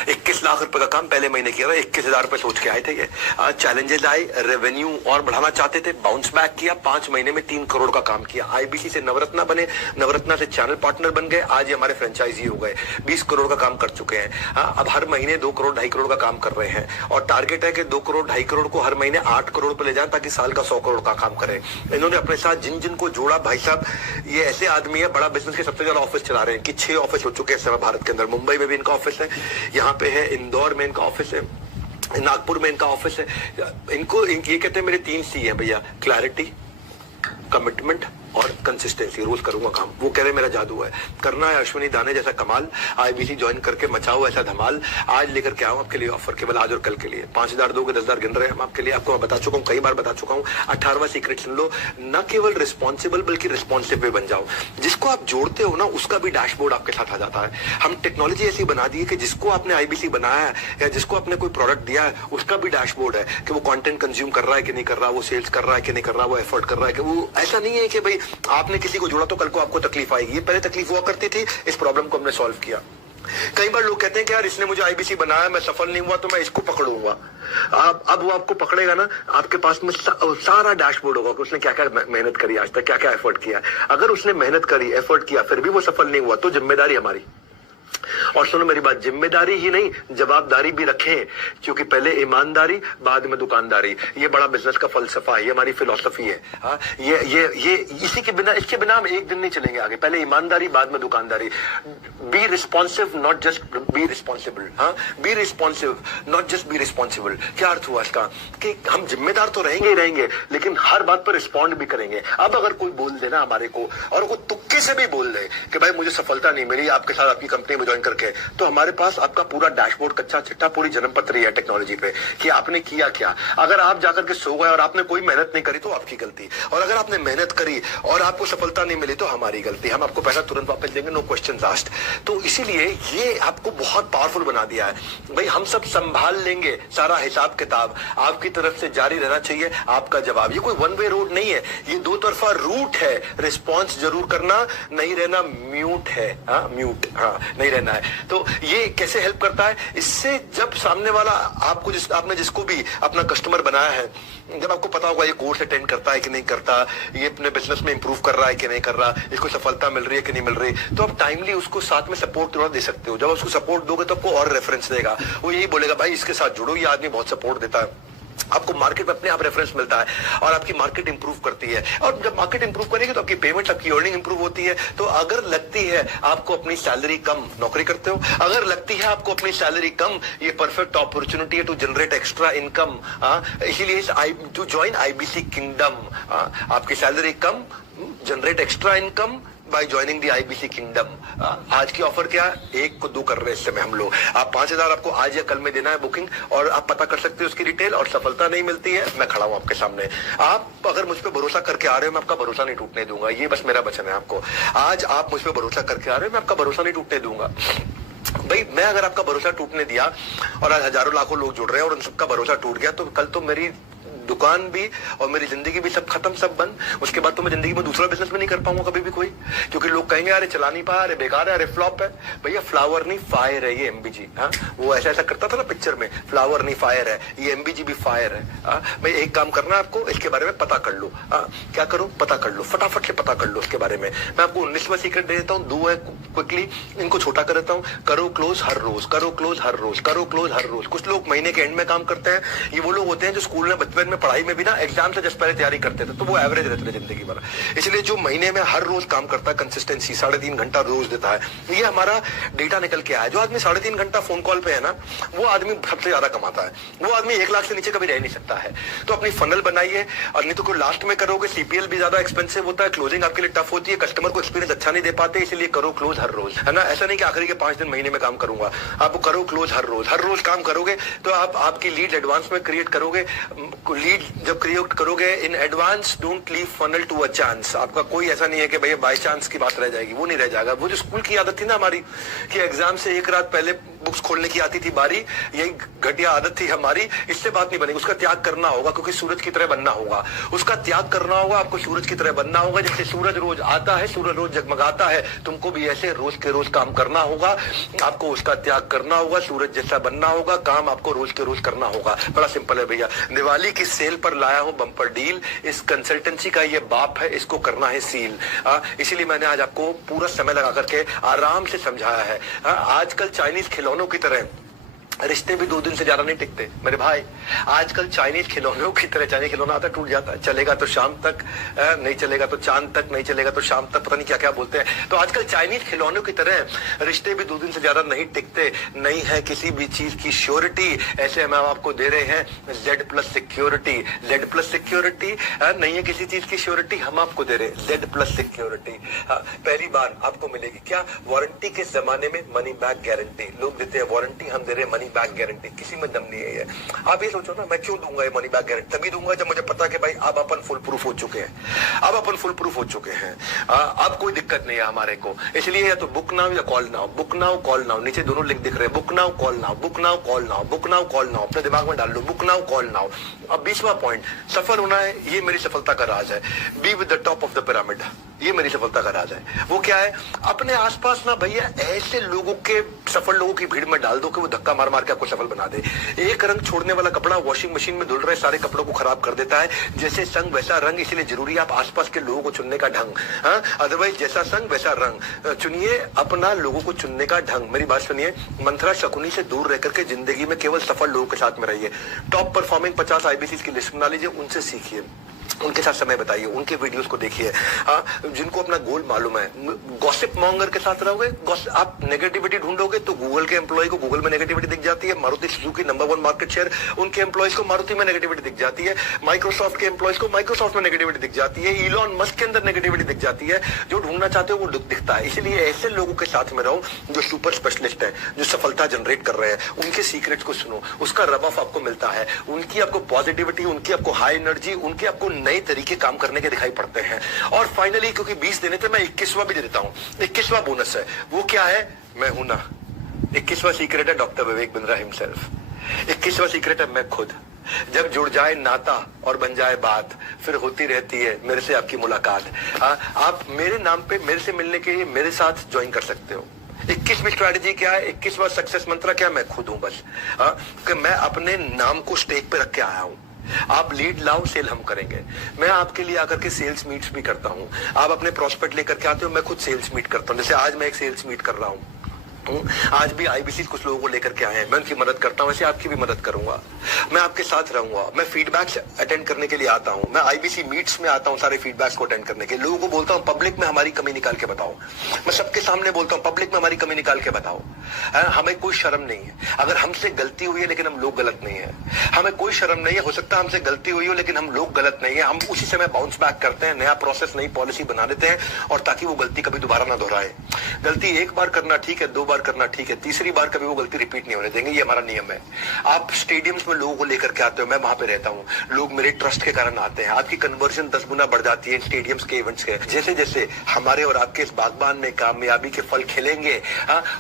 21 लाख रुपए का काम पहले महीने किया था, 21 हजार रुपए सोच के आए थे ये। चैलेंजेस आए, रेवेन्यू और बढ़ाना चाहते थे, बाउंस बैक किया, 5 महीने में 3 करोड़ का काम किया। आईबीसी से नवरत्ना बने, नवरत्ना से चैनल पार्टनर बन गए, आज ये हमारे फ्रेंचाइजी हो गए, 20 करोड़ का काम कर चुके हैं। अब हर महीने 2 करोड़ 2.5 करोड़ का काम कर रहे हैं, और टारगेट है कि 2 करोड़ 2.5 करोड़ को हर महीने 8 करोड़ पे ले जाए, ताकि साल का 100 करोड़ का काम करें। इन्होंने अपने साथ जिन जिन को जोड़ा, भाई साहब ये ऐसे आदमी है, बड़ा बिजनेस के सबसे ज्यादा ऑफिस चला रहे हैं, कि 6 ऑफिस हो चुके हैं इस समय भारत के अंदर। मुंबई में भी इनका ऑफिस है, यहाँ पे है, इंदौर में इनका ऑफिस है, नागपुर में इनका ऑफिस है। इनको ये कहते हैं मेरे 3 C है भैया, क्लैरिटी, कमिटमेंट और कंसिस्टेंसी। रोज करूंगा काम, वो कह रहे मेरा जादू है, करना है अश्विनी दाने जैसा कमाल, आईबीसी ज्वाइन करके मचाओ ऐसा धमाल। आज लेकर के आऊं आपके लिए ऑफर, केवल आज और कल के लिए। 5,000 दोगे, 10,000 गिन रहे हैं हम आपके लिए। आपको मैं बता चुका हूं, कई बार बता चुका हूं। 18वां सीक्रेट सुन लो, न केवल रिस्पॉन्सिबल बल्कि रिस्पॉन्सिव भी बन जाओ। जिसको आप जोड़ते हो ना, उसका भी डैशबोर्ड आपके साथ आ जाता है। हम टेक्नोलॉजी ऐसी बना दी है कि जिसको आपने आईबीसी बनाया है या जिसको आपने कोई प्रोडक्ट दिया है, उसका भी डैशबोर्ड है कि वो कंटेंट कंज्यूम कर रहा है कि नहीं कर रहा, वो सेल्स कर रहा है कि नहीं कर रहा, वो एफर्ट कर रहा है कि वो। ऐसा नहीं है कि भाई आपने किसी को जोड़ा तो कल को आपको तकलीफ आएगी। ये पहले तकलीफ हुआ करती थी, इस प्रॉब्लम को हमने सॉल्व किया। कई बार लोग कहते हैं कि यार इसने मुझे आईबीसी बनाया, मैं सफल नहीं हुआ तो मैं इसको पकड़ूंगा। अब वो आपको पकड़ेगा ना, आपके पास में सारा डैशबोर्ड होगा कि उसने क्या क्या मेहनत करी आज तक, क्या क्या एफर्ट किया। अगर उसने मेहनत करी, एफर्ट किया, फिर भी वो सफल नहीं हुआ, तो जिम्मेदारी हमारी। और सुनो मेरी बात, जिम्मेदारी ही नहीं जवाबदारी भी रखें, क्योंकि पहले ईमानदारी बाद में दुकानदारी। ये बड़ा बिजनेस का फलसफा है, ये हमारी फिलॉसफी है। ये इसी के बिना, इसके बिना हम एक दिन नहीं चलेंगे आगे। पहले ईमानदारी बाद में दुकानदारी। Be responsive not just be responsible. Be responsive not just be responsible. क्या अर्थ हुआ इसका? कि हम जिम्मेदार तो रहेंगे ही रहेंगे, लेकिन हर बात पर रिस्पॉन्ड भी करेंगे। अब अगर कोई बोल देना हमारे को, और वो तुक्के से भी बोल दे कि भाई मुझे सफलता नहीं मिली आपके साथ, आपकी कंपनी में ज्वाइन करके, तो हमारे पास आपका पूरा डैशबोर्ड, कच्चा चिट्ठा, पूरी जन्मपत्री है टेक्नोलॉजी पे कि आपने किया क्या। अगर आप जाकर के सो गए और आपने कोई मेहनत नहीं करी तो आपकी गलती, और अगर आपने मेहनत करी और आपको सफलता नहीं मिली तो हमारी गलती। हम आपको पैसा तुरंत वापस देंगे, नो क्वेश्चंस आस्क्ड। तो इसीलिए ये आपको बहुत पावरफुल बना दिया है। भाई हम सब संभाल लेंगे सारा हिसाब किताब, आपकी तरफ से जारी रहना चाहिए आपका जवाब। ये कोई वन वे रोड नहीं है, ये 2 तरफा रूट है। रिस्पॉन्स जरूर करना, नहीं रहना म्यूट है। म्यूट नहीं रहना है। तो ये कैसे हेल्प करता है? इससे जब सामने वाला आपको आपने जिसको भी अपना कस्टमर बनाया है, जब आपको पता होगा ये कोर्स अटेंड करता है कि नहीं करता, ये अपने बिजनेस में इंप्रूव कर रहा है कि नहीं कर रहा, इसको सफलता मिल रही है कि नहीं मिल रही, तो आप टाइमली उसको साथ में सपोर्ट थोड़ा दे सकते हो। जब उसको सपोर्ट दोगे तो आपको और रेफरेंस देगा, वो यही बोलेगा भाई इसके साथ जुड़ो, ये आदमी बहुत सपोर्ट देता है। आपको मार्केट में अपने आप रेफरेंस मिलता है और आपकी मार्केट इंप्रूव करती है। और जब मार्केट इंप्रूव करेगी तो आपकी पेमेंट, आपकी अर्निंग इंप्रूव होती है। तो अगर लगती है आपको अपनी सैलरी कम, नौकरी करते हो, अगर लगती है आपको अपनी सैलरी कम, ये परफेक्ट अपॉर्चुनिटी है टू जनरेट एक्स्ट्रा इनकम। इसीलिए टू ज्वाइन आईबीसी किंगडम। आपकी salary come, generate extra income by joining the IBC kingdom. आज की ऑफर क्या है? 1 को 2 कर रहे हैं इस समय हम लोग। आप 5,000 आपको आज या कल में देना है बुकिंग, और आप पता कर सकते हो उसकी डिटेल। और सफलता नहीं मिलती है, मैं खड़ा हूं आपके सामने। आप अगर मुझ पर भरोसा करके आ रहे हो, मैं आपका भरोसा नहीं टूटने दूंगा। ये बस मेरा वचन है आपको। आज आप मुझ पर भरोसा करके आ रहे हो, मैं आपका भरोसा नहीं टूटने दूंगा। भाई मैं अगर आपका भरोसा टूटने दिया और आज हजारों लाखों लोग जुड़ रहे हैं और उन सबका भरोसा टूट गया, तो कल तो मेरी दुकान भी और मेरी जिंदगी भी सब खत्म, सब बंद। उसके बाद तो मैं जिंदगी में दूसरा बिजनेस भी नहीं कर पाऊंगा कभी भी कोई, क्योंकि लोग कहेंगे अरे चला नहीं पाया, अरे बेकार है, अरे फ्लॉप है। भैया फ्लावर नहीं फायर है ये एमबीजी। हाँ, वो ऐसा ऐसा करता था ना पिक्चर में, फ्लावर नहीं फायर है, ये एमबीजी भी फायर है। भाई एक काम करना है आपको, इसके बारे में पता कर लो। क्या करो, पता कर लो, फटाफट से पता कर लो उसके बारे में। मैं आपको 19वां सीक्रेट दे देता हूँ, 2 है क्विकली, इनको छोटा कर देता हूँ। करो क्लोज हर रोज, करो क्लोज हर रोज, करो क्लोज हर रोज। कुछ लोग महीने के एंड में काम करते हैं, ये वो लोग होते हैं जो स्कूल में बचपन में पढ़ाई में भी ना एग्जाम से जस्ट पहले तैयारी करते थे, तो वो एवरेज रहते थे जिंदगी भर। इसलिए जो महीने में हर रोज काम करता है, कंसिस्टेंसी 3.5 घंटा रोज देता है, ये हमारा डेटा निकल के आया। जो आदमी 3.5 घंटा फोन कॉल पे है ना, वो आदमी सबसे ज्यादा कमाता है। वो आदमी 1 लाख से नीचे कभी रह नहीं सकता है। तो अपनी फनल बनाइए, और नहीं तो कोई लास्ट में करोगे, सीपीएल भी ज्यादा एक्सपेंसिव होता है, क्लोजिंग आपके लिए टफ होती है, कस्टमर को एक्सपीरियंस अच्छा नहीं दे पाते, इसलिए करो क्लोज हर रोज, है ना। ऐसा नहीं कि आखिरी के 5 दिन महीने में काम करूंगा, आप करो क्लोज हर रोज काम करोगे तो आप आपकी लीड एडवांस में क्रिएट करोगे। लीड जब क्रिएट करोगे in advance, don't leave funnel to a chance. आपका कोई ऐसा नहीं है कि भैया बाय चांस की बात रह जाएगी, वो नहीं रह जाएगा। वो जो स्कूल की आदत थी ना हमारी, कि एग्जाम से 1 रात पहले बुक्स खोलने की आती थी बारी, यही घटिया आदत थी हमारी, इससे बात नहीं बनेगी। उसका त्याग करना होगा, क्योंकि सूरज की तरह बनना होगा, उसका त्याग करना होगा। आपको सूरज की तरह बनना होगा, जैसे सूरज रोज आता है, सूरज रोज जगमगाता है, तुमको भी ऐसे रोज के रोज काम करना होगा। आपको उसका त्याग करना होगा, सूरज जैसा बनना होगा, काम आपको रोज के रोज करना होगा। बड़ा सिंपल है भैया। दिवाली की सेल पर लाया हूं बम्पर डील, इस कंसल्टेंसी का ये बाप है, इसको करना है सील। इसीलिए मैंने आज आपको पूरा समय लगा करके आराम से समझाया है। आजकल चाइनीज खिलौनों की तरह रिश्ते भी 2 दिन से ज्यादा नहीं टिकते मेरे भाई। आजकल चाइनीज खिलौनों की तरह, चाइनीज खिलौना आता टूट जाता है, चलेगा तो शाम तक, नहीं चलेगा तो चांद तक, नहीं चलेगा तो शाम तक, पता नहीं क्या क्या बोलते हैं। तो आजकल चाइनीज खिलौनों की तरह रिश्ते भी 2 दिन से ज्यादा नहीं टिकते। नहीं है किसी भी चीज की श्योरिटी, ऐसे हम आपको दे रहे हैं Z+ सिक्योरिटी। Z+ सिक्योरिटी नहीं है किसी चीज की श्योरिटी, हम आपको दे रहे हैं Z+ सिक्योरिटी। पहली बार आपको मिलेगी क्या, वारंटी के जमाने में मनी बैक गारंटी। लोग देते हैं वारंटी, हम दे रहे हैं मनी बैक गारंटी। किसी में दम नहीं है ये। आप ये सोचो ना, मैं क्यों दूंगा ये मनी बैक गारंटी? तभी दूंगा जब मुझे पता कि भाई अब अपन फुल प्रूफ हो चुके हैं, अब अपन फुल प्रूफ हो चुके हैं, अब कोई दिक्कत नहीं है हमारे को। इसलिए या तो बुक नाउ या call now, book now call now, नीचे दोनों लिंक दिख रहे हैं, book now call now, book now call now, book now call now. अपने दिमाग में डाल लो, बुक नाउ कॉल नाउ। अब 20वां पॉइंट, सफल होना है, ये मेरी सफलता का राज है। Be with the top of the pyramid, ये मेरी सफलता का राज है। वो क्या है, अपने आसपास ना भैया ऐसे लोगों के, सफल लोगों की भीड़ में डाल दो कि वो धक्का मार मार के आपको सफल बना दे। एक रंग छोड़ने वाला कपड़ा वॉशिंग मशीन में धुल रहे सारे कपड़ों को खराब कर देता है। जैसे संग वैसा रंग, इसलिए जरूरी है आप आसपास के लोगों को चुनने का ढंग। अदरवाइज जैसा संग वैसा रंग। चुनिए अपना लोगों को चुनने का ढंग। मेरी बात सुनिए, मंत्रा शकुनी से दूर रहकर के जिंदगी में केवल सफल लोगों के साथ में रहिए। टॉप परफॉर्मिंग 50 IBC की लिस्ट बना लीजिए, उनसे सीखिए, उनके साथ समय बताइए, उनके वीडियोस को देखिए। जिनको अपना गोल मालूम है। गॉसिप मॉन्गर के साथ रहोगे, आप नेगेटिविटी ढूंढोगे तो गूगल के एम्प्लॉय को गूगल में नेगेटिविटी दिख जाती है। Maruti Suzuki number 1 market share, उनके एम्प्लॉयज को मारुति में नेगेटिविटी दिख जाती है। माइक्रोसॉफ्ट के एम्प्लॉयज को माइक्रोसॉफ्ट में नेगेटिविटी दिख जाती है। इलॉन मस्क के अंदर नेगेटिविटी दिख जाती है। जो ढूंढना चाहते हो वो दिखता है। इसलिए ऐसे लोगों के साथ में रहो जो सुपर स्पेशलिस्ट है, जो सफलता जनरेट कर रहे हैं। उनके सीक्रेट को सुनो, उसका रब ऑफ आपको मिलता है। उनकी आपको पॉजिटिविटी, उनकी आपको हाई एनर्जी, उनके आपको नए तरीके काम करने के दिखाई पड़ते हैं। और फाइनली, क्योंकि 20 देने थे, मैं 21वां भी दे देता हूं। 21वां बोनस है। वो क्या है, मैं हूं ना। 21वां सीक्रेट है doctor Vivek Bindra himself. 21वां secret है मैं खुद। जब जुड़ जाए नाता और बन जाए बात, फिर होती रहती है मेरे से आपकी मुलाकात। आप मेरे नाम पे मेरे से मिलने के लिए मेरे साथ ज्वाइन कर सकते हो। 21वीं स्ट्रैटेजी क्या है, 21वां सक्सेस मंत्र क्या है, मैं खुद हूं बस। कि मैं अपने नाम को स्टेक पे रख के आया हूं। आप लीड लाओ, सेल हम करेंगे। मैं आपके लिए आकर के सेल्स मीट्स भी करता हूं। आप अपने प्रोस्पेक्ट लेकर के आते हो, मैं खुद सेल्स मीट करता हूं। जैसे आज मैं एक सेल्स मीट कर रहा हूं, आज भी IBC कुछ लोगों को लेकर के आए हैं, मैं उनकी मदद करता हूं, वैसे आपकी भी मदद करूंगा। मैं आपके साथ रहूंगा। मैं फीडबैक्स अटेंड करने के लिए आता हूं। मैं IBC मीट्स में आता हूं सारे फीडबैक्स को अटेंड करने के। लोगों को बोलता हूं पब्लिक में हमारी कमी निकाल के बताओ। मैं सबके सामने बोलता हूं पब्लिक में हमारी कमी निकाल के बताओ। हमें कोई शर्म नहीं है अगर हमसे गलती हुई है, लेकिन हम लोग गलत नहीं है। हमें कोई शर्म नहीं है, हो सकता है हमसे गलती हुई हो लेकिन हम लोग गलत नहीं है। हम उसी समय बाउंस बैक करते हैं, नया प्रोसेस, नई पॉलिसी बना देते हैं, और ताकि वो गलती कभी दोबारा ना दोहराए। गलती एक बार करना ठीक है, 2 बार बार करना ठीक है, तीसरी बार कभी वो गलती रिपीट नहीं होने देंगे, ये हमारा नियम है। आप स्टेडियम्स में लोगों को लेकर के आते हो, मैं वहां पे रहता हूँ, लोग मेरे ट्रस्ट के कारण आते हैं, आपकी कन्वर्जन 10 गुना बढ़ जाती है स्टेडियम्स के इवेंट्स के। जैसे जैसे हमारे और आपके इस बागबान में कामयाबी के फल खिलेंगे,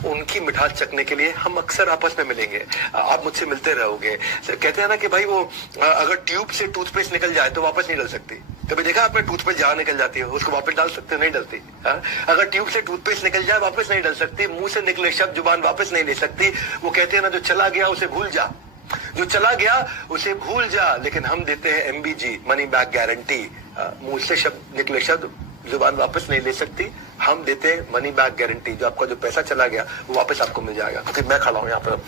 उनकी मिठास चखने के लिए हम अक्सर आपस में मिलेंगे, आप मुझसे मिलते रहोगे। कहते हैं ना कि भाई वो अगर ट्यूब से टूथपेस्ट निकल जाए तो वापस नहीं डल सकती। कभी देखा आपने टूथपेस्ट जहां निकल जाती है उसको वापस डाल सकते, नहीं डलती। अगर ट्यूब से टूथपेस्ट निकल जाए वापस नहीं डल सकती, मुंह से निकले शब्द जुबान वापस नहीं ले सकती। वो कहते हैं ना, जो चला गया उसे भूल जा, जो चला गया उसे भूल जा। लेकिन हम देते हैं MBG, मनी बैक गारंटी। मुंह से शब्द निकले शब्द जुबान वापस नहीं ले सकती, हम देते हैं मनी बैक गारंटी। जो आपका जो पैसा चला गया वो वापस आपको मिल जाएगा। क्योंकि मैं खड़ा हूं यहाँ पर,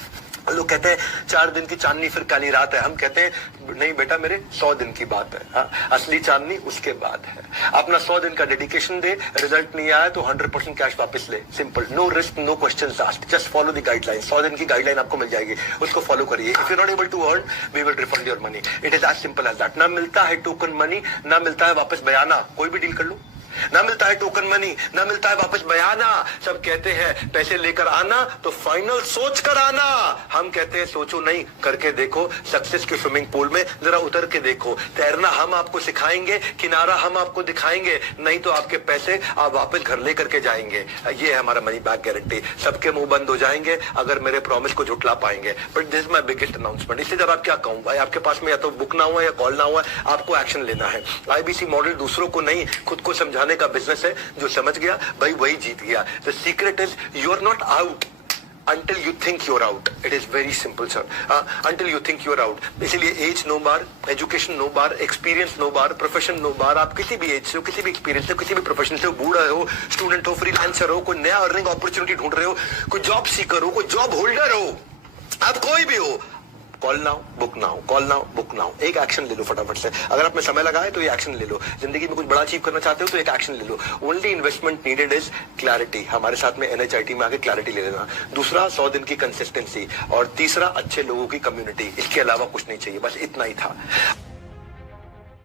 लोग कहते हैं 4 दिन की चांदनी फिर काली रात है, हम कहते हैं नहीं बेटा मेरे 100 दिन की बात है। असली चांदनी उसके बाद है। अपना 100 दिन का डेडिकेशन दे, रिजल्ट नहीं आया तो 100% कैश वापस ले, simple, no risk no questions asked, just follow the guideline. 100 दिन की गाइडलाइन आपको मिल जाएगी, उसको फॉलो करिए। If you not able to earn we will refund your money, it is as simple as that. ना मिलता है टोकन मनी, ना मिलता है वापस बयाना, कोई भी डील कर लो, ना मिलता है टोकन मनी, ना मिलता है वापस बयाना। सब कहते हैं पैसे लेकर आना तो फाइनल सोच कर आना, हम कहते हैं सोचो नहीं, करके देखो। सक्सेस के स्विमिंग पूल में जरा उतर के देखो, तैरना हम आपको सिखाएंगे, किनारा हम आपको दिखाएंगे, नहीं तो आपके पैसे आप वापस घर लेकर के जाएंगे। ये है हमारा मनी बैक गारंटी। सबके मुंह बंद हो जाएंगे अगर मेरे प्रॉमिस को झुटला पाएंगे। But this is my biggest announcement. इसलिए जब आप क्या कहूं भाई, आपके पास में या तो बुक ना हुआ या कॉल ना हुआ, आपको एक्शन लेना है। IBC मॉडल दूसरों को नहीं, खुद को समझाने का बिजनेस है। जो समझ गया भाई वही जीत गया। The secret is you are not out until you think you're out. It is very simple, sir. Until you think you're out. इसलिए एज नो बार, एजुकेशन नो बार, एक्सपीरियंस नो बार, प्रोफेशन नो बार। आप किसी भी एज से हो, किसी भी experience से, किसी भी प्रोफेशन से हो, बूढ़ा हो, स्टूडेंट हो, फ्रीलांसर हो, कोई नया अर्निंग अपॉर्चुनिटी ढूंढ रहे हो, कोई जॉब सीकर हो, कोई जॉब होल्डर हो, आप कोई भी हो, call now book now, call now book now. एक एक्शन ले लो फटाफट से। अगर आप में समय लगा है तो ये एक्शन ले लो। जिंदगी में कुछ बड़ा अचीव करना चाहते हो तो एक एक्शन ले लो। Only investment needed is clarity. हमारे साथ में NHIT में आके क्लैरिटी ले लेना। दूसरा 100 दिन की कंसिस्टेंसी, और तीसरा अच्छे लोगों की कम्युनिटी। इसके अलावा कुछ नहीं चाहिए, बस इतना ही था।